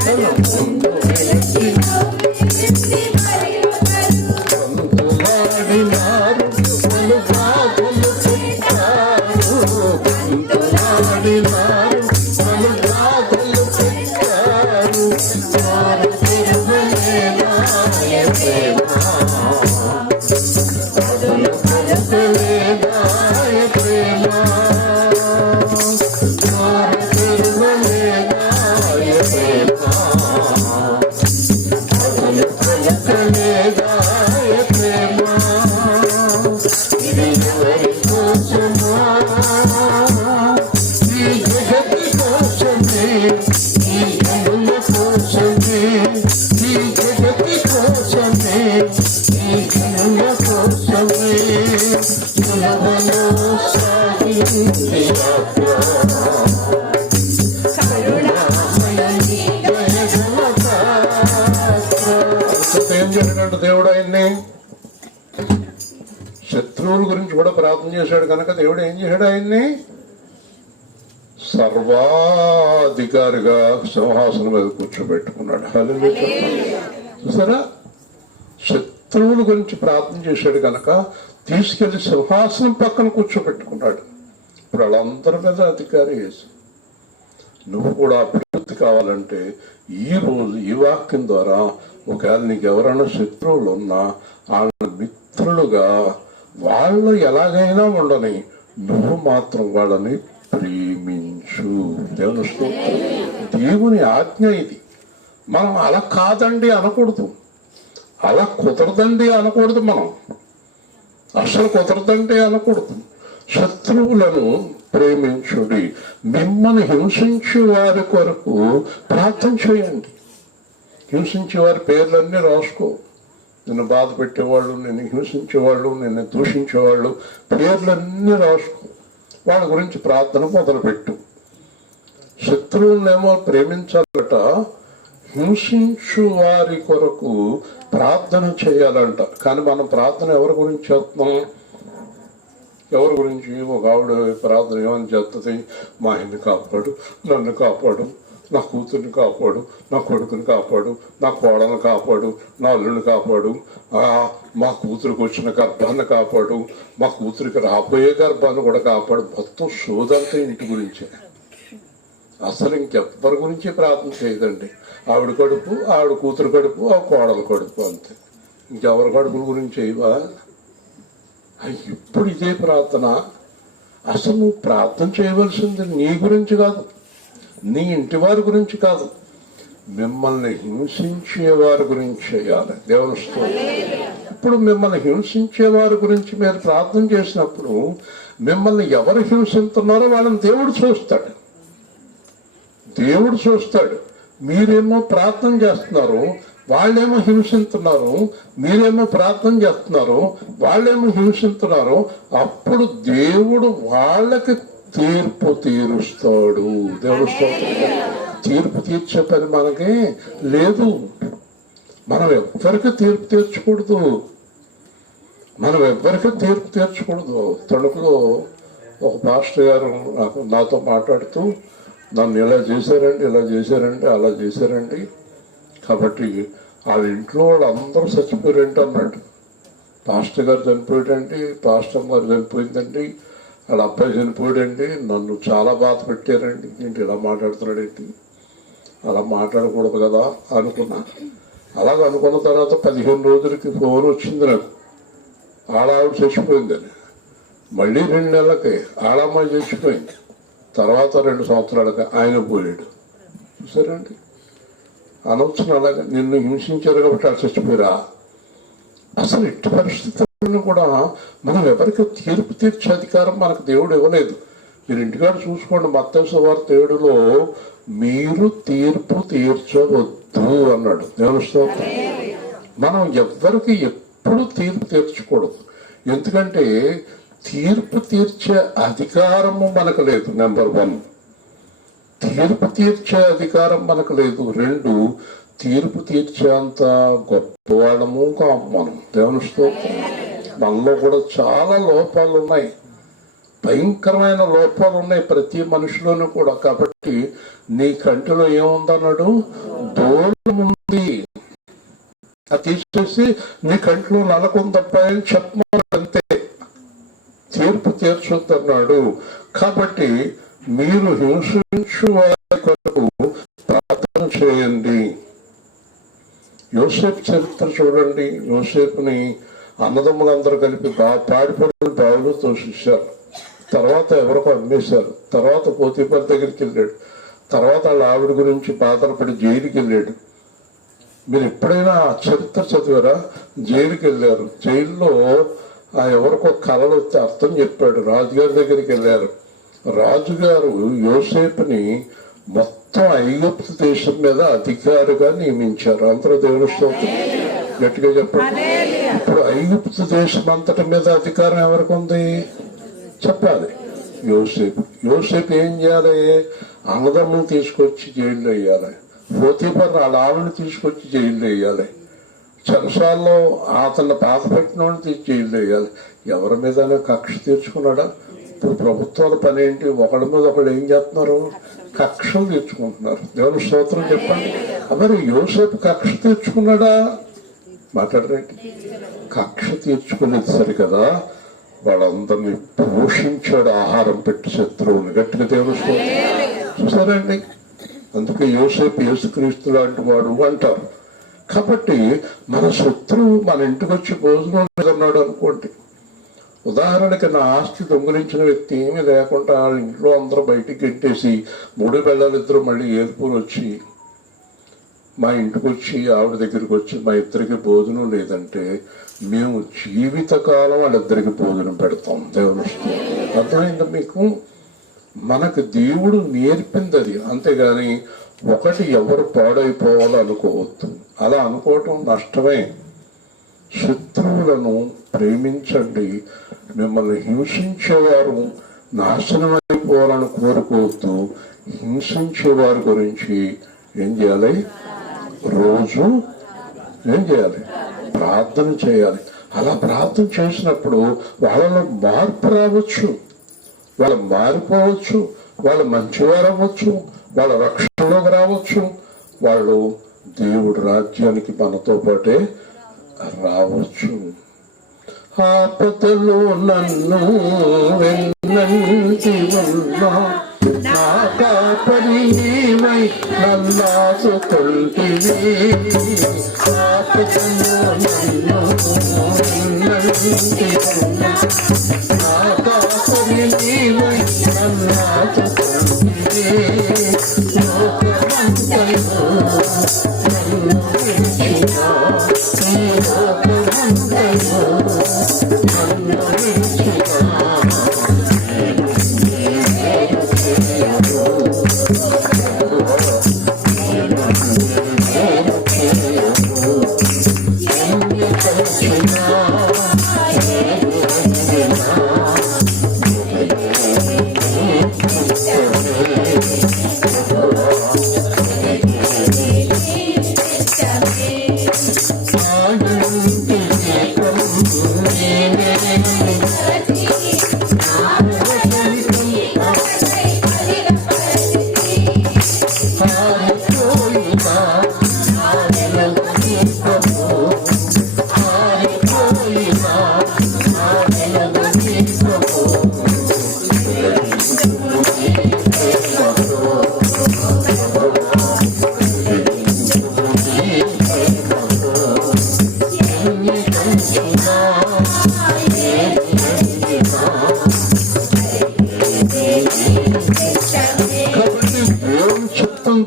తన ముందు నిలచిన పంతులాడినారు, పలు బాధలు పెట్టారు. పంతులాడినారు, పలు బాధలు పెట్టారు. ఏం జరిగినట్టు దేవుడు ఆయన్ని గురించి కూడా ప్రార్థన చేశాడు కనుక దేవుడు ఏం చేశాడు? ఆయన్ని సర్వాధికారిగా సింహాసనం మీద కూర్చోబెట్టుకున్నాడు. హల్లెలూయా. చూసారా, శత్రువుల గురించి ప్రార్థన చేశాడు కనుక తీసుకెళ్లి సింహాసనం పక్కన కూర్చోబెట్టుకున్నాడు. ఇప్పుడు వాళ్ళందరి మీద అధికారి వేసి నువ్వు కూడా అభివృద్ధి కావాలంటే ఈ రోజు ఈ వాక్యం ద్వారా ఒకవేళ నీకు ఎవరైనా శత్రువులు ఉన్నా వాళ్ళ మిత్రులుగా వాళ్ళు ఎలాగైనా ఉండని, నువ్వు మాత్రం వాళ్ళని ప్రేమించు. దేవుని స్తోత్రం. దేవుని ఆజ్ఞ ఇది. మనం అలా కాదండి అనకూడదు, అలా కుదరదండి అనకూడదు, మనం అసలు కుదరదండి అనకూడదు. శత్రువులను ప్రేమించుడి, మిమ్మల్ని హింసించే వారి కొరకు ప్రార్థన చేయండి. హింసించే వారి పేర్లన్నీ రాసుకో. నిన్ను బాధ పెట్టేవాళ్ళు, నిన్ను హింసించేవాళ్ళు, నిన్ను దూషించేవాళ్ళు పేర్లన్నీ రాసుకో. వాళ్ళ గురించి ప్రార్థన మొదలుపెట్టు. శత్రువులనేమో ప్రేమించాలట, హింసించు వారి కొరకు ప్రార్థన చేయాలంట. కానీ మనం ప్రార్థన ఎవరి గురించి చేస్తున్నాం? ఎవరి గురించి? ఒక ఆవిడ ప్రార్థన ఏమని చేస్తుంది? మా ఆయన్ని కాపాడు, నన్ను కాపాడు, నా కూతుర్ని కాపాడు, నా కొడుకుని కాపాడు, నా కోడలను కాపాడు, నా అల్లుని కాపాడు, మా కూతురికి వచ్చిన గర్భాన్ని కాపాడు, మా కూతురికి రాబోయే గర్భాన్ని కూడా కాపాడు. మొత్తం సోదంతా ఇంటి గురించే. అసలు ఇంకెవ్వరి గురించి ప్రార్థన చేయదండి. ఆవిడ కడుపు, ఆవిడ కూతురు కడుపు, ఆ కోడల కడుపు, అంతే. ఇంకెవరి కడుపుల గురించి చేయవా? ఇప్పుడు ఇదే ప్రార్థన. అసలు నువ్వు ప్రార్థన చేయవలసింది నీ గురించి కాదు, నీ ఇంటి వారి గురించి కాదు, మిమ్మల్ని హింసించే వారి గురించి చేయాలి. దేవుని స్తోత్రం. ఇప్పుడు మిమ్మల్ని హింసించే వారి గురించి మీరు ప్రార్థన చేసినప్పుడు మిమ్మల్ని ఎవరు హింసిస్తున్నారో వాళ్ళని దేవుడు చూస్తాడు. దేవుడు చూస్తాడు. మీరేమో ప్రార్థన చేస్తున్నారు, వాళ్ళేమో హింసిస్తున్నారు. మీరేమో ప్రార్థన చేస్తున్నారు, వాళ్ళేమో హింసిస్తున్నారు. అప్పుడు దేవుడు వాళ్ళకి తీర్పు తీరుస్తాడు. దేవుడు తీర్పు తీర్చే పని మనకి లేదు. మనం ఎవ్వరికి తీర్పు తీర్చకూడదు, మనం ఎవ్వరికి తీర్పు తీర్చకూడదు. తణుకులో ఒక పాస్టర్ గారు నాతో మాట్లాడుతూ, నన్ను ఇలా చేశారండి, ఇలా చేశారండి, అలా చేశారండి, కాబట్టి వాళ్ళ ఇంట్లో వాళ్ళు అందరూ చచ్చిపోయారంటే అన్నాడు. పాస్టర్ గారు చనిపోయాడండి, పాస్టర్ గారు చనిపోయిందండి, వాళ్ళ అబ్బాయి చనిపోయాడండి, నన్ను చాలా బాధ పెట్టారండి, ఏంటి ఇలా మాట్లాడుతున్నాడేంటి, అలా మాట్లాడకూడదు కదా అనుకున్నా. అలాగ అనుకున్న తర్వాత 15 రోజులకి ఫోన్ వచ్చింది నాకు, ఆడావిడ చచ్చిపోయిందని. మళ్ళీ 2 నెలలకి ఆడమ్మాయి చచ్చిపోయింది. తర్వాత 2 సంవత్సరాలకి ఆయన పోయాడు. చూసారండి, అనవసరం. అలాగే నిన్ను హింసించారు కాబట్టి అలా చచ్చిపోయారా? అసలు ఎట్టి పరిస్థితులను కూడా మనం ఎవరికి తీర్పు తీర్చే అధికారం మనకు దేవుడు ఇవ్వలేదు. మీరు ఇంటికాడ చూసుకోండి, మత్తయి సువార్త 7లో మీరు తీర్పు తీర్చవద్దు అన్నాడు. దేవుని స్తోత్రం. మనం ఎవ్వరికి ఎప్పుడు తీర్పు తీర్చకూడదు, ఎందుకంటే తీర్పు తీర్చే అధికారము మనకు లేదు. నెంబర్ 1, తీర్పు తీర్చే అధికారం మనకు లేదు. 2, తీర్పు తీర్చేంత గొప్పవాళ్ళము కాము మనం. దేవుని స్తోత్రం. మనలో కూడా చాలా లోపాలు ఉన్నాయి, భయంకరమైన లోపాలు ఉన్నాయి ప్రతి మనిషిలోనూ కూడా. కాబట్టి నీ కంటిలో ఏముందన్నాడు? దూరం ఉంది, అది తీసేసి నీ కంటిలో నలకుందప్ప అని చెప్పమన్నాడు, అంతే. తీర్పు తీర్చొద్దన్నాడు. కాబట్టి మీరు హింసించు వారి కొరకు ప్రార్థన చేయండి. యోసేపు చరిత్ర చూడండి. యోసేపుని అన్నదమ్ములందరూ కలిపి పాడిపడిన బావులు తోషించారు. తర్వాత ఎవరికో అమ్మేశారు. తర్వాత పోతీఫర్ దగ్గరికి వెళ్ళాడు. తర్వాత వాళ్ళ ఆవిడ గురించి బాధపడి జైలుకి వెళ్ళాడు. మీరు ఎప్పుడైనా ఆ చరిత్ర చదివారా? జైలుకి వెళ్ళారు. జైల్లో ఎవరికో కళలు వస్తే అర్థం చెప్పాడు. రాజుగారి దగ్గరికి వెళ్ళారు. రాజుగారు యోసేపుని మొత్తం ఐగుప్తు దేశం మీద అధికారిగా నియమించారు. అందరూ దేవుని స్తోత్రం. గట్టిగా చెప్పండి. ఇప్పుడు ఐగుప్తు దేశం అంతటి మీద అధికారం ఎవరికి ఉంది చెప్పాలి? యోసేపు. యోసేపు ఏం చేయాలి? అన్నదమ్మును తీసుకొచ్చి జైల్లో వేయాలి. పోతీఫర్ వాళ్ళ ఆవిడని తీసుకొచ్చి జైల్లో వేయాలి. చెరసాల్లో అతన్ని బాధ పెట్టిన వాడిని తీసి జైల్లో వేయాలి. ఎవరి మీదైనా కక్ష తీర్చుకున్నాడా? ఇప్పుడు ప్రభుత్వాల పని ఏంటి? ఒకళ్ళ మీద ఒకళ్ళు ఏం చేస్తున్నారు? కక్షలు తీర్చుకుంటున్నారు. దేవుని స్తోత్రం చెప్పండి. మరి యోసేపు కక్ష తీర్చుకున్నాడా? మాట్లాడరేంటి? కక్ష తీర్చుకునేది సరి కదా, వాళ్ళందరినీ పోషించాడు, ఆహారం పెట్టి శత్రువుని. గట్టిగా దేవుని స్తోత్రం. చూసారండి, అందుకే యోసేపు యేసుక్రీస్తు లాంటి వాడు అంటారు. కాబట్టి మన శత్రువు మన ఇంటికి వచ్చి భోజనం లేదన్నాడు అనుకోండి. ఉదాహరణకి నా ఆస్తి దొంగిలించిన వ్యక్తి ఏమీ లేకుండా ఇంట్లో అందరూ బయటికి గెట్టేసి 3 పిల్లలిద్దరూ మళ్ళీ ఏర్పూరు వచ్చి మా ఇంటికి వచ్చి ఆవిడ దగ్గరికి వచ్చి మా ఇద్దరికి భోజనం లేదంటే మేము జీవితకాలం వాళ్ళిద్దరికి భోజనం పెడతాం. దేవుని అర్థమైందా మీకు? మనకు దేవుడు నేర్పింది అది, అంతేగాని ఒకటి ఎవరు పాడైపోవాలో అనుకోవద్దు. అలా అనుకోవటం నష్టమే. శత్రువులను ప్రేమించండి. మిమ్మల్ని హింసించేవారు నాశనం అయిపోవాలని కోరుకోవద్దు. హింసించేవారి గురించి ఏం చేయాలి? రోజు ఏం చేయాలి? ప్రార్థన చేయాలి. అలా ప్రార్థన చేసినప్పుడు వాళ్ళలో మార్పు రావచ్చు, వాళ్ళు మారిపోవచ్చు, వాళ్ళు మంచివారు అవ్వచ్చు, వాళ్ళ రక్షణలోకి రావచ్చు, వాళ్ళు దేవుడి రాజ్యానికి మనతో పాటే రావచ్చు. ఆపదలో నన్ను వెన్నంటి ఉన్నా నా కాపరి నీవై నన్నాసుకుంటివి. ఆపదలో నన్ను వెన్నంటి ఉన్నా నా కాపరి నీవై నన్నాసుకుంటివి. లోకమంతయు నన్ను విడిచినా, ఈ లోకమంతయు నన్ను విడిచినా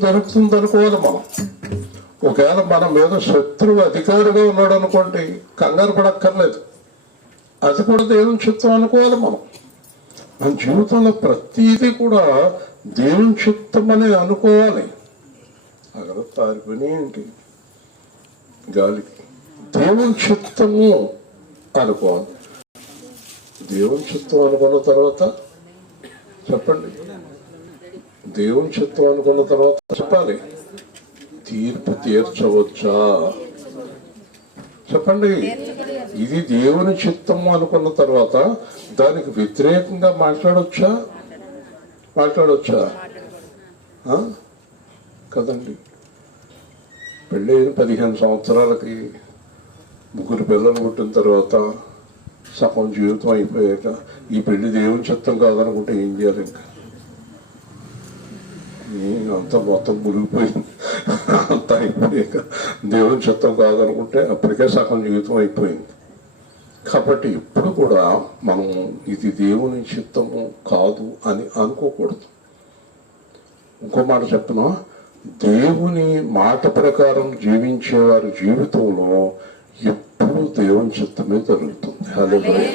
జరుగుతుంది అనుకోవాలి మనం. ఒకవేళ మన మీద శత్రువు అధికారిగా ఉన్నాడు అనుకోండి, కంగారు పడక్కర్లేదు, అది కూడా దేవుని చిత్తం అనుకోవాలి మనం. మన జీవితంలో ప్రతిదీ కూడా దేవుని చిత్తం అని అనుకోవాలి. అక్కడ పారిపోయి ఏంటి గాలికి దేవుని చిత్తము అనుకోవాలి. దేవుని చిత్తం అనుకున్న తర్వాత చెప్పండి, దేవుని చిత్తం అనుకున్న తర్వాత చెప్పాలి, తీర్పు తీర్చవచ్చా? చెప్పండి. ఇది దేవుని చిత్తము అనుకున్న తర్వాత దానికి వ్యతిరేకంగా మాట్లాడొచ్చా? కదండి. పెళ్ళైన 15 సంవత్సరాలకి 3 పిల్లలు పుట్టిన తర్వాత సగం జీవితం అయిపోయాక ఈ పెళ్లి దేవుని చిత్తం కాదనుకుంటే ఏం చేయాలి? ఇంకా అంతా మొత్తం మునిగిపోయింది, అంతా అయిపోయాక దేవుని చిత్తం కాదనుకుంటే అప్పటికే సగం జీవితం అయిపోయింది. కాబట్టి ఇప్పుడు కూడా మనం ఇది దేవుని చిత్తము కాదు అని అనుకోకూడదు. ఇంకో మాట చెప్పనా, దేవుని మాట ప్రకారం జీవించేవారి జీవితంలో ఎప్పుడు దేవుని చిత్తమే జరుగుతుంది. హల్లెలూయా.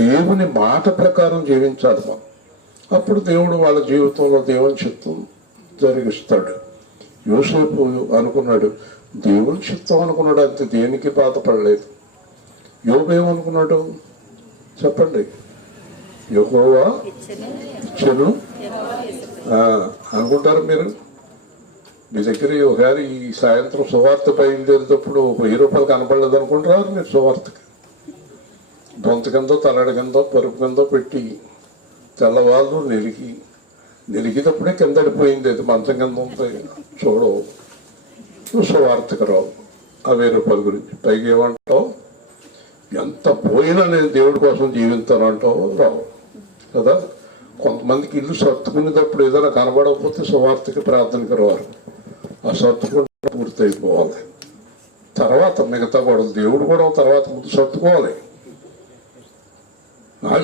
దేవుని మాట ప్రకారం జీవించాలి మనం. అప్పుడు దేవుడు వాళ్ళ జీవితంలో దేవుని చిత్తం జరిగిస్తాడు. యోసేపు అనుకున్నాడు, దేవుని చిత్తం అనుకున్నాడు, అంతే, దేనికి బాధపడలేదు. యోబు ఏమనుకున్నాడు చెప్పండి? యెహోవా ఇచ్చెను అనుకుంటారు మీరు? మీ దగ్గర ఒకవేళ ఈ సాయంత్రం సువార్త బయలుదేరేటప్పుడు 1000 రూపాయలు కనపడలేదు అనుకుంటారా మీరు? సువార్తకి బొంత కిందో తలడి కిందో పరుపు కిందో పెట్టి తెల్లవాళ్ళు నిరిగినప్పుడే కింద పడిపోయింది. అది మంచం కింద ఉంది చూడవు. సువార్తకు రావు. ఆ 1000 రూపాయల గురించి పైకి ఏమంటావు? ఎంత పోయినా నేను దేవుడి కోసం జీవిస్తానంటావు, రావు కదా. కొంతమందికి ఇల్లు సర్దుకునేటప్పుడు ఏదైనా కనబడకపోతే సువార్తకి ప్రార్థనకి రారు. ఆ సర్దుకుంటే పూర్తి అయిపోవాలి. తర్వాత మిగతా కూడా దేవుడు కూడా తర్వాత ముందు సర్దుకోవాలి.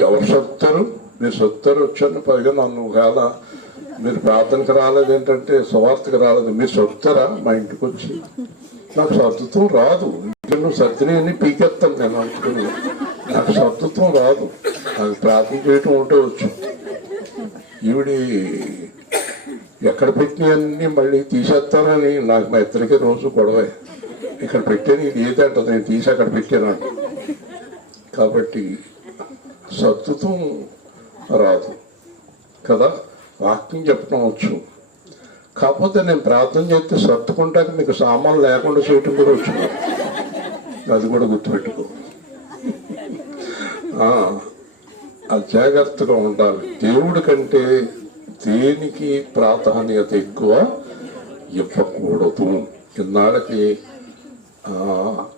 ఎవరు సర్దుతారు? మీరు సర్దుతారు వచ్చాను. పైగా నన్ను ఒకవేళ మీరు ప్రార్థనకి రాలేదు, ఏంటంటే సువార్తకి రాలేదు, మీరు సర్దుతారా మా ఇంటికి వచ్చి? నాకు సర్దుతం రాదు. నువ్వు సర్దిని పీకెత్తాను నేను అనుకుని. నాకు సర్దుతం రాదు. నాకు ప్రార్థన చేయటం ఉంటే వచ్చు. ఈవిడి ఎక్కడ పెట్టినవన్నీ మళ్ళీ తీసేస్తానని నాకు మా ఇద్దరికి రోజు గొడవే. ఇక్కడ పెట్టాను, ఇది ఏదంటది, నేను తీసి అక్కడ పెట్టాను. కాబట్టి సర్దుతం రాదు కదా. వాక్యం చెప్పడం వచ్చు. కాకపోతే నేను ప్రార్థన చేస్తే సర్దుకుంటాక మీకు సామాన్లు లేకుండా చేయటం కూడా వచ్చు. అది కూడా గుర్తుపెట్టుకో. అది జాగ్రత్తగా ఉండాలి. దేవుడి కంటే దేనికి ప్రాధాన్యత ఎక్కువ ఇవ్వకూడదు. ఇన్నాళ్ళకి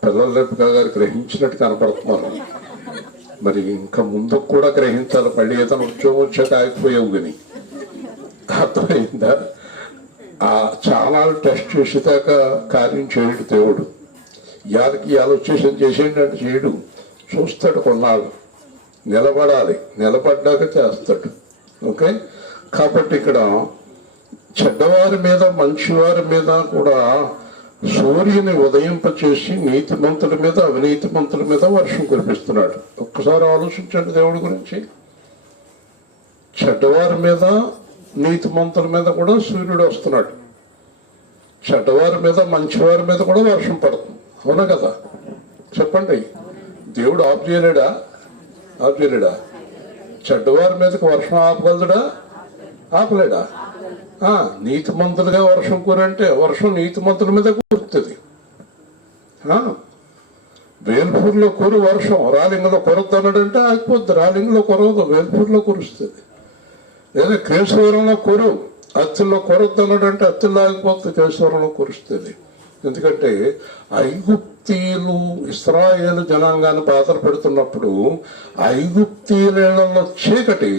పిల్లలెప్పుగా గారు గ్రహించినట్టు కనపడుతున్నారు. మరి ఇంకా ముందుకు కూడా గ్రహించాలి. మళ్ళీ ఏదైనా ఉద్యోగం వచ్చాక ఆగిపోయావు కానీ అర్థమైందా? ఆ ఛానల్ టెస్ట్ చేసేదాకా కార్యం చేయడు దేవుడు. ఇవాళకి ఆలోచన చేసేయండి అంటే చేయడు. చూస్తాడు కొన్నాళ్ళు, నిలబడాలి. నిలబడ్డాక చేస్తాడు. ఓకే. కాబట్టి ఇక్కడ చెడ్డవారి మీద మంచివారి మీద కూడా సూర్యుని ఉదయింపచేసి నీతిమంతుల మీద అవినీతిమంతుల మీద వర్షం కురిపిస్తున్నాడు. ఒక్కసారి ఆలోచించండి దేవుడి గురించి. చెడ్డవారి మీద నీతిమంతుల మీద కూడా సూర్యుడు వస్తున్నాడు. చెడ్డవారి మీద మంచివారి మీద కూడా వర్షం పడుతుంది. అవునా కదా? చెప్పండి. దేవుడు ఆఫ్ చేయలేడా? ఆఫ్ చేయలేడా? చెడ్డవారి మీదకి వర్షం ఆపగలడా? ఆపలేడా? నీతిమంతులుగా వర్షం కూరంటే వర్షం నీతిమంతుల మీద కురుతుంది. వేల్పూర్లో కురు వర్షం రాలింగలో కురద్దు అన్నాడంటే ఆగిపోద్ది. రాలింగలో కురవదు, వేల్పూర్లో కురుస్తుంది. లేదా కేశవరంలో కురు, అత్తిల్లో కురద్దు అన్నాడంటే అత్తిల్లో ఆగిపోతుంది, కేశవరంలో కురుస్తుంది. ఎందుకంటే ఐగుప్తీయులు ఇశ్రాయేలు జనాంగాన్ని బాధలు పెడుతున్నప్పుడు ఐగుప్తీయుల ఇళ్లలో చీకటి,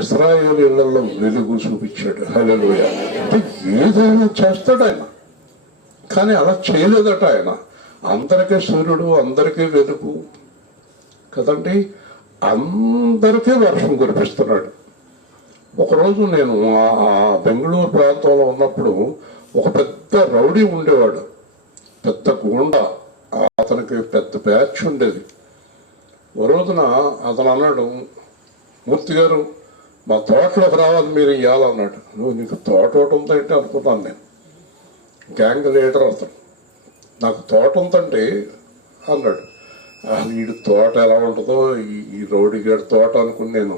ఇశ్రాయేలు ఇళ్లలో వెలుగు చూపించాడు. హల్లెలూయా. అంటే ఏదైనా చేస్తాడు ఆయన, కానీ అలా చేయలేదట ఆయన. అందరికీ సూర్యుడు, అందరికీ వెలుగు కదండి. అందరికీ వర్షం కురిపిస్తున్నాడు. ఒకరోజు నేను బెంగళూరు ప్రాంతంలో ఉన్నప్పుడు ఒక పెద్ద రౌడీ ఉండేవాడు, పెద్ద గూండా. అతనికి పెద్ద బ్యాచ్ ఉండేది. ఓ రోజున అతను అన్నాడు, మూర్తి గారు మా తోటలోకి రావాలి మీరు ఇవ్వాలన్నాడు. నువ్వు నీకు తోట ఒకటి ఉందంటే అనుకున్నాను నేను. గ్యాంగ్ లీడర్ అతను. నాకు తోట ఉందంటే అన్నాడు. వీడి తోట ఎలా ఉంటుందో, ఈ రౌడీ గడి తోట అనుకుని నేను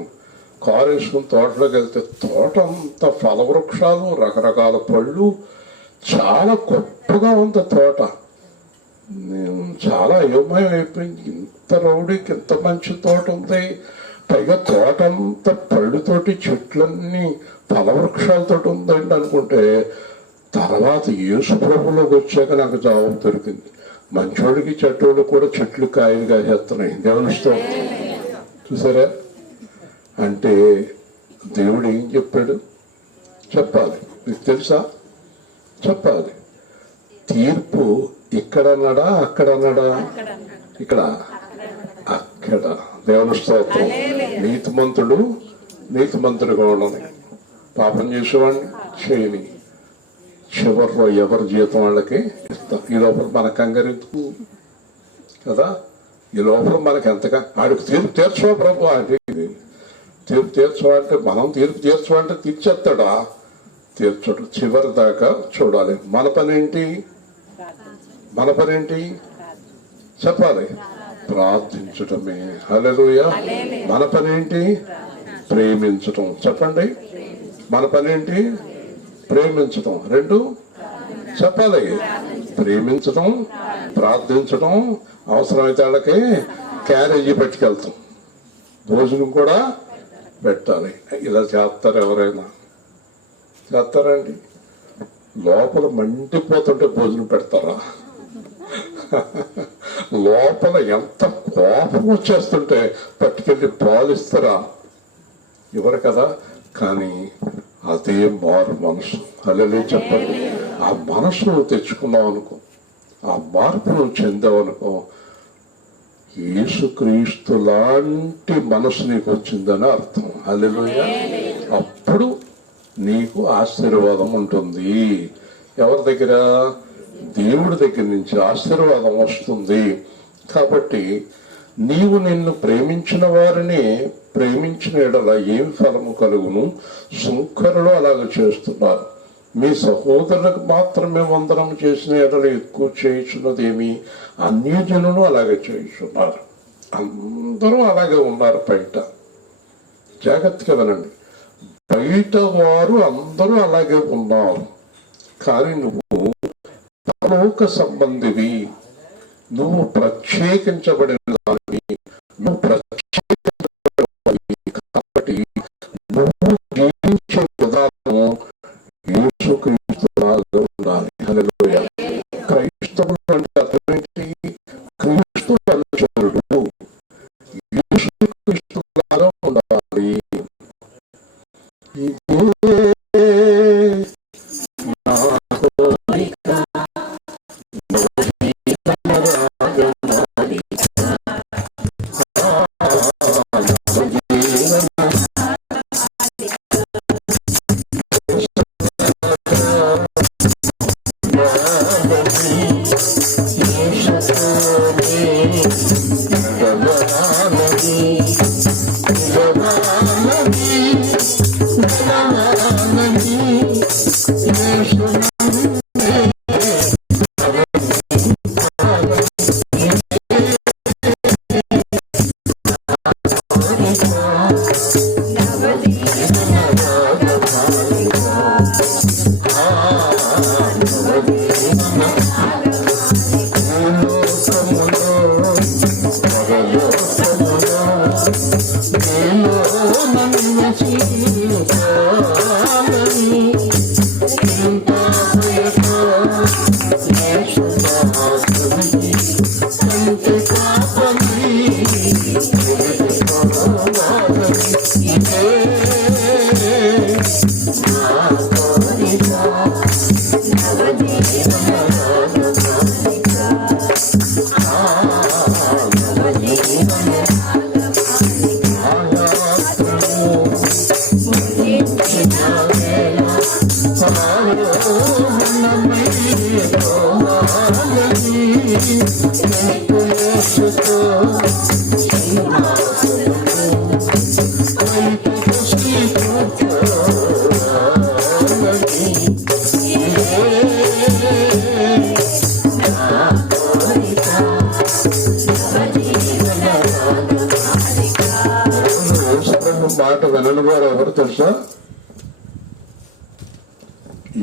కారు వేసుకుని తోటలోకి వెళ్తే తోట అంతా ఫలవృక్షాలు, రకరకాల పళ్ళు, చాలా గొప్పగా ఉంది తోట. నేను చాలా అయోమయం అయిపోయింది. ఇంత రౌడీకి ఇంత మంచి తోట ఉంది, పైగా తోట అంతా పళ్ళుతోటి, చెట్లన్నీ ఫలవృక్షాలతో ఉందండి అనుకుంటే, తర్వాత యేసు ప్రభువులోకి వచ్చాక నాకు జవాబు దొరికింది. మంచోడికి చెట్టోడు కూడా చెట్లు కాయలు కాసేస్తున్నాయి. దేవునిష్టం. చూసారా? అంటే దేవుడు ఏం చెప్పాడు? చెప్పాలి. మీకు తెలుసా? చెప్పాలి. తీర్పు ఇక్కడన్నాడా అక్కడన్నాడా? ఇక్కడ, అక్కడ. దేవుని స్తోత్రం. నీతిమంతుడుగా ఉండాలి. పాపం చేసేవాడిని చేయని. చివరిలో ఎవరి జీతం వాళ్ళకి ఇస్తాం. ఈ లోపల మన కంగారెందుకు కదా? ఈ లోపల మనకి ఎంతగా ఆడికి తీర్పు తీర్చవా ప్రభు అంటే, తీర్పు తీర్చవాలంటే మనం తీర్పు తీర్చవాలంటే తీర్చేస్తాడా? తీర్చడు. చివరి దాకా చూడాలి. మన పనేంటి? చెప్పాలి. ప్రార్థించటమే. హల్లెలూయా. మన పనేంటి? ప్రేమించటం. చెప్పండి. మన పనేంటి? ప్రేమించటం. రెండు చెప్పాలి. ప్రేమించటం, ప్రార్థించటం, అవసరమైతే వాళ్ళకి క్యారేజీ పట్టుకెళ్తాం. భోజనం కూడా పెట్టాలి. ఇలా చేస్తారు ఎవరైనా? చేస్తారండి? లోపల మండిపోతుంటే భోజనం పెడతారా? లోపల ఎంత కోపం వచ్చేస్తుంటే పట్టుకెళ్ళి పాలిస్తారా? ఇవ్వరు కదా. కానీ అదే మారు మనసు. హల్లెలూయా చెప్పండి. ఆ మనసు నువ్వు తెచ్చుకున్నావు అనుకో, ఆ మార్పు నువ్వు చెందావు అనుకో, యేసుక్రీస్తు లాంటి మనసు నీకు వచ్చిందని అర్థం. హల్లెలూయా. అప్పుడు నీకు ఆశీర్వాదం ఉంటుంది. ఎవరి దగ్గర? దేవుడి దగ్గర నుంచి ఆశీర్వాదం వస్తుంది. కాబట్టి నీవు నిన్ను ప్రేమించిన వారిని ప్రేమించిన ఎడల ఏమి ఫలము కలుగును? సుంకరులు అలాగ చేస్తున్నారు. మీ సహోదరులకు మాత్రమే వందనం చేసిన ఎడల ఎక్కువ చేయించున్నదేమి? అన్యజనులు అలాగే చేయించున్నారు. అందరూ అలాగే ఉన్నారు బయట. జాగ్రత్తగా వినండి. బయట వారు అందరూ అలాగే ఉన్నారు. కానీ నువ్వు పరలోక సంబంధివి, నువ్వు ప్రత్యేకించబడిన దానివి, నువ్వు ప్రత్యేకించబడి కాబట్టి నువ్వు జీవించే విధానము యేసుక్రీస్తులాగా ఉండాలి. హల్లెలూయా. క్రైస్తవులు అంటే అర్థమేంటి? క్రీస్తు అనుచరుడు. యేసుక్రీస్తులాగా ఉండాలి. మాట వినని వారు ఎవరు తెలుసా?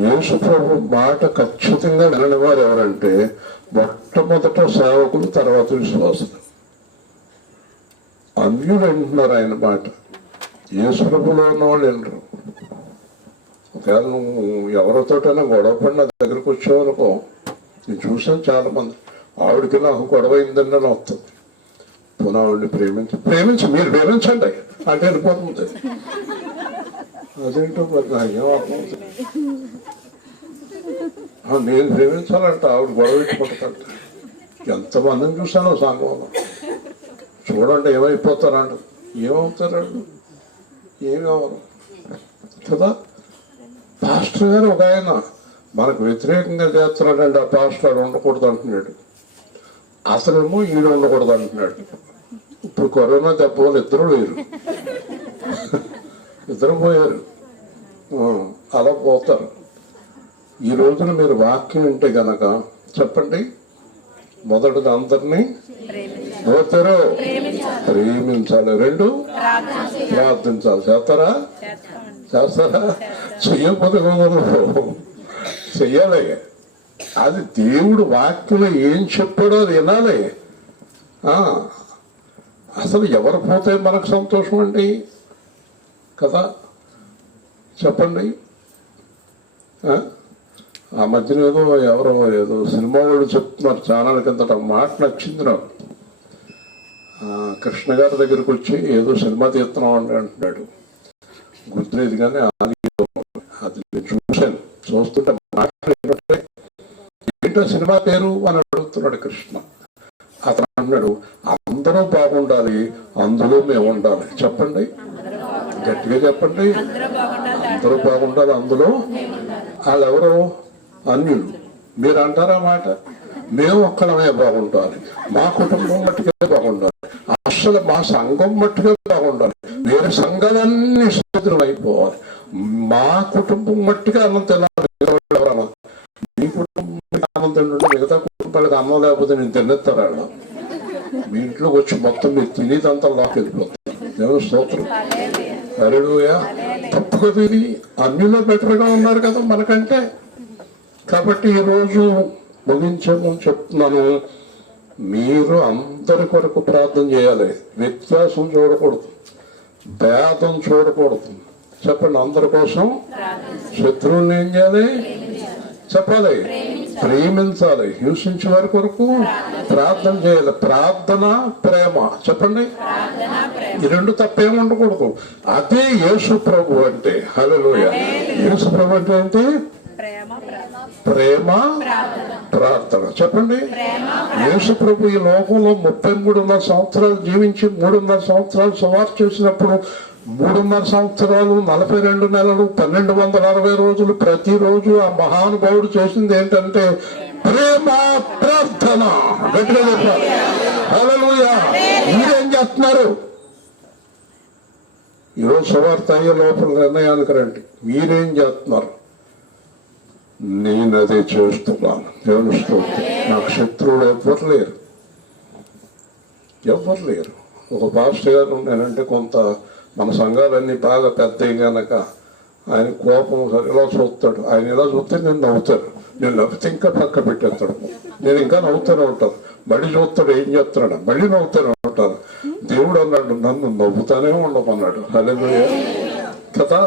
యేసు ప్రభు మాట ఖచ్చితంగా వినని వారు ఎవరంటే మొట్టమొదట సేవకులు, తర్వాత విశ్వాసులు. అన్యులు వింటున్నారు ఆయన మాట. యేసు ప్రభులో ఉన్న వాళ్ళు వినరు. ఒకవేళ నువ్వు ఎవరితోటైనా గొడవ పడిన దగ్గరకు వచ్చావనుకో, నేను చూసాను చాలా మంది, ఆవిడకి నాకు గొడవ అయిందని అని వస్తుంది. పునః ఆవిడని ప్రేమించి మీరు ప్రేమించండి అంటే వెళ్ళిపోతుంది. అదేంటో మరి నాకేం అర్థమవుతుంది. నేను ప్రేమించాలంట, ఆవిడ గొడవ పెట్టుకుంటుందంట. ఎంతమందిని చూసానో సంఘంలో. చూడండి ఏమైపోతారంట. ఏమవుతారండి? ఏమి అవ్వరు కదా. పాస్టర్ గారు ఒక ఆయన మనకు వ్యతిరేకంగా చేస్తున్నాడండి. ఆ పాస్టర్ ఉండకూడదు అంటున్నాడు, అసలేమో ఈడు ఉండకూడదు అంటున్నాడు. ఇప్పుడు కరోనా దెబ్బ వాళ్ళు ఇద్దరు లేరు, ఇద్దరు పోయారు. అలా పోతారు. ఈ రోజున మీరు వాక్యం వింటే గనక చెప్పండి, మొదటిది అందరినీ పోతారు ప్రేమించాలి, రెండు ప్రార్థించాలి. చేస్తారా? చెయ్యకపోతే చెయ్యాలి. అది దేవుడు వాక్యంలో ఏం చెప్పాడో అది వినాలి. అసలు ఎవరు పోతే మనకు సంతోషం అండి కదా, చెప్పండి. ఆ మధ్యన ఏదో సినిమా వాళ్ళు చెప్తున్నారు ఛానల్ కిందట, మాట నచ్చింది నాకు. కృష్ణ గారి దగ్గరికి వచ్చి ఏదో సినిమా తీస్తున్నాం అని అంటున్నాడు, గుర్తులేదు కానీ అది నేను చూశాను. చూస్తుంటే మాట్లాడే ఏంటో సినిమా పేరు అని అడుగుతున్నాడు కృష్ణ. అతను అన్నాడు, అందరూ బాగుండాలి, అందులో మేము ఉండాలి. చెప్పండి, గట్టిగా చెప్పండి. అందరూ బాగుండాలి, అందులో. వాళ్ళెవరో అన్యులు. మీరు అంటారా మాట? మేము ఒక్కడమే బాగుండాలి, మా కుటుంబం మట్టుకే బాగుండాలి, అసలు మా సంఘం మట్టుకే బాగుండాలి, వేరే సంఘాలన్నీ సముద్రం అయిపోవాలి, మా కుటుంబం మట్టుకే అన్నం తినాలి. ఎవరన్నా మీ కుటుంబం అన్నం తింటుంటే మిగతా కుటుంబాలకు అన్నం లేకపోతే నేను తినేస్తారా? మీ ఇంట్లోకి వచ్చి మొత్తం మీరు తినేదంతా లోకి వెళ్ళిపోతుంది. దేవుని స్తోత్రం. హల్లెలూయా. తప్పు కదా ఇది. అన్నిలో బెటర్గా ఉన్నారు కదా మనకంటే. కాబట్టి ఈరోజు ముగించమని చెప్తున్నాను, మీరు అందరి కొరకు ప్రార్థన చేయాలి. వ్యత్యాసం చూడకూడదు, భేదం చూడకూడదు. చెప్పండి, అందరి కోసం. శత్రువుని ఏం చేయాలి? చెప్పాలి, ప్రేమించాలి. హింసించే వారి కొరకు ప్రార్థన చేయాలి. ప్రార్థన, ప్రేమ. చెప్పండి, ఈ రెండు తప్పేమి ఉండకూడదు. అదే యేసు ప్రభు అంటే. హల్లెలూయా. యేసు ప్రభు అంటే ఏంటి? ప్రేమ, ప్రార్థన. చెప్పండి, యేసు ప్రభు ఈ లోకంలో 33.5 సంవత్సరాలు జీవించి 3.5 సంవత్సరాలు సువార్త చేసినప్పుడు 3.5 సంవత్సరాలు 42 నెలలు 1260 రోజులు ప్రతిరోజు ఆ మహానుభావుడు చేసింది ఏంటంటే ప్రేమ, ప్రార్థన. గట్టిగా చెప్పాలి. హల్లెలూయా. మీరేం చేస్తున్నారు? ఈరోజు సువార్త అయ్యే లోపల నిర్ణయానికి రండి. మీరేం చేస్తున్నారు? నేను అదే చేస్తున్నాను. దేవుని స్తోత్రం. నాకు శత్రువులు ఎవ్వరు లేరు, ఎవ్వరు లేరు. ఒక పాస్టర్ గారు నేనంటే కొంత మన సంఘాలన్నీ బాగా పెద్దవి కనుక ఆయన కోపం ఇలా చూస్తాడు. ఆయన ఇలా చూస్తే నేను నవ్వుతాను. నేను నవ్వుతే ఇంకా పక్క పెట్టేస్తాడు. నేను ఇంకా నవ్వుతూనే ఉంటాను. మళ్ళీ చూస్తాడు, ఏం చేస్తున్నాడు, మళ్ళీ నవ్వుతూనే ఉంటాను. దేవుడు అన్నాడు, నన్ను నవ్వుతానే ఉండమన్నాడు. హల్లెలూయా కదా.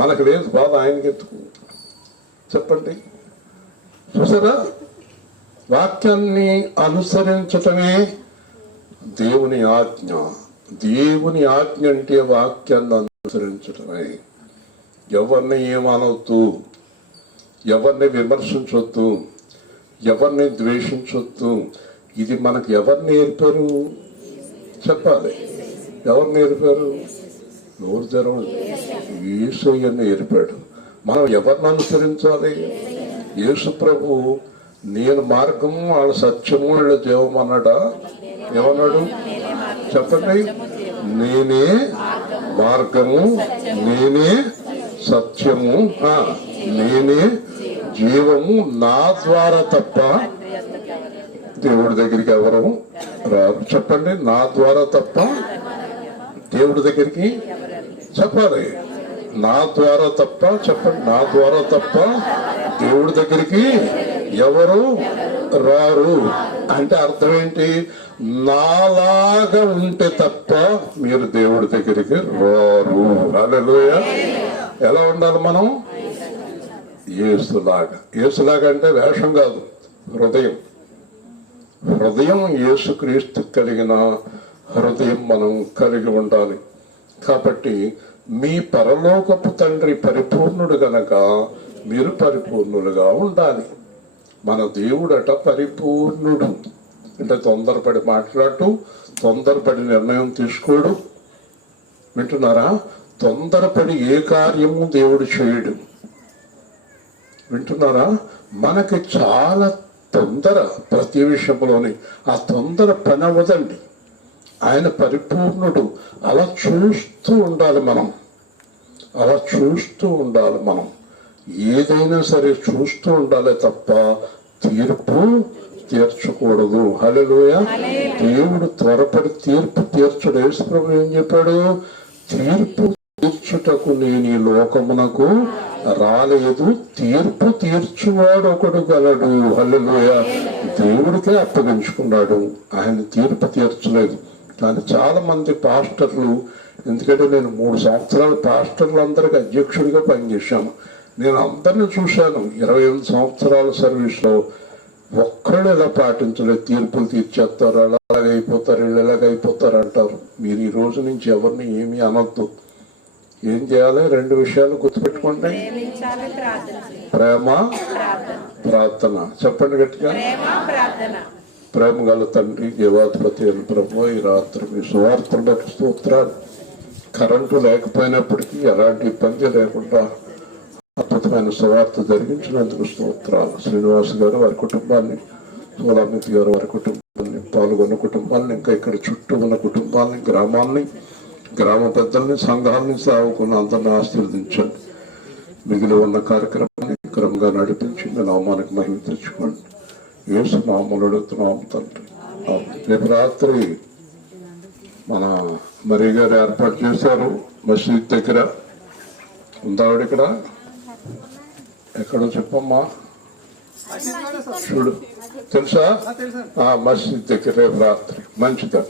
మనకు లేదు బాధ, ఆయనకి ఎందుకు? చెప్పండి. చూసారా, వాక్యాన్ని అనుసరించటమే దేవుని ఆజ్ఞ. దేవుని ఆజ్ఞ అంటే వాక్యాన్ని అనుసరించటమే. ఎవరిని ఏమనవద్దు, ఎవరిని విమర్శించొద్దు, ఎవరిని ద్వేషించొద్దు. ఇది మనకు ఎవరు నేర్పారు? చెప్పాలి, ఎవరు నేర్పారు? ఎవరు తెరవండి? యేసయ్య నేర్పాడు. మనం ఎవరిని అనుసరించాలి? యేసు ప్రభు నేను మార్గము, వాళ్ళ సత్యము, వాళ్ళ జీవం అన్నాడా? ఏమన్నాడు? చెప్పండి. నేనే మార్గము, నేనే సత్యము, నేనే జీవము, నా ద్వారా తప్ప దేవుడి దగ్గరికి ఎవరు రారు. చెప్పండి, నా ద్వారా తప్ప దేవుడి దగ్గరికి. చెప్పాలి, నా ద్వారా తప్ప. చెప్పండి, నా ద్వారా తప్ప దేవుడి దగ్గరికి ఎవరు రారు. అంటే అర్థం ఏంటి? నాలాగా ఉంటే తప్ప మీరు దేవుడి దగ్గరికి రారు. హల్లెలూయా. ఎలా ఉండాలి మనం? యేసులాగా. యేసులాగా అంటే వేషం కాదు, హృదయం. హృదయం యేసుక్రీస్తు కలిగిన హృదయం మనం కలిగి ఉండాలి. కాబట్టి మీ పరలోకపు తండ్రి పరిపూర్ణుడు గనక మీరు పరిపూర్ణులుగా ఉండాలి. మన దేవుడట పరిపూర్ణుడు. అంటే తొందరపడి మాట్లాడు, తొందరపడి నిర్ణయం తీసుకోడు. వింటున్నారా? తొందరపడి ఏ కార్యము దేవుడు చేయడు. వింటున్నారా? మనకి చాలా తొందర ప్రతి విషయంలోని. ఆ తొందర పని అవ్వదండి. ఆయన పరిపూర్ణుడు. అలా చూస్తూ ఉండాలి మనం, అలా చూస్తూ ఉండాలి మనం. ఏదైనా సరే చూస్తూ ఉండాలి తప్ప తీర్పు తీర్చకూడదు. హల్లెలూయా. దేవుడు త్వరపడి తీర్పు తీర్చడు. యేసు ప్రభువు ఏం చెప్పాడు? తీర్పు తీర్చుటకు నేను ఈ లోకమునకు రాలేదు, తీర్పు తీర్చువాడు ఒకడు గలడు. హల్లెలూయా. దేవుడికే అప్పగించుకున్నాడు, ఆయన తీర్పు తీర్చలేదు. కానీ చాలా మంది పాస్టర్లు, ఎందుకంటే నేను 3 సంవత్సరాలు పాస్టర్లందరికీ అధ్యక్షుడిగా పనిచేశాను. నేను అందరిని చూశాను. 28 సంవత్సరాల సర్వీస్లో ఒక్కళ్ళు ఎలా పాటించలేదు. తీర్పులు తీర్చేస్తారు, అలాగైపోతారు, వీళ్ళు ఎలాగైపోతారు అంటారు. మీరు ఈ రోజు నుంచి ఎవరిని ఏమీ అనొద్దు. ఏం చేయాలి? 2 విషయాలు గుర్తుపెట్టుకోండి. ప్రేమ, ప్రార్థన. చెప్పండి గట్టిగా. ప్రేమ గల తండ్రి, జీవాధిపతి అయిన ప్రభు, ఈ రాత్రి మీ సువార్తలకు స్తోత్రాలు. కరెంటు లేకపోయినప్పటికీ ఎలాంటి ఇబ్బంది లేకుండా అద్భుతమైన సువార్త జరిగించినందుకు స్తోత్రాలు. శ్రీనివాస్ గారు, వారి కుటుంబాన్ని, సోలామితి గారు, వారి కుటుంబాన్ని, పాల్గొన్న కుటుంబాన్ని, ఇంకా ఇక్కడ చుట్టూ ఉన్న కుటుంబాన్ని, గ్రామాన్ని, గ్రామ పెద్దల్ని, సంఘాలని, సాగుకున్న అందరిని ఆశీర్వదించండి. మిగిలి ఉన్న కార్యక్రమాన్ని క్రమంగా నడిపించి మీ నామానికి మహిమ తెచ్చుకోండి. యేసు నామములో అడుగుతున్నాము తండ్రి. రేపు రాత్రి మన మరి గారు ఏర్పాటు చేశారు మసీద్ దగ్గర. ఉందావిడ ఇక్కడ? ఎక్కడో చెప్పమ్మా, చూడు, తెలుసా? మసీద్ దగ్గర రేపు రాత్రి. మంచిది.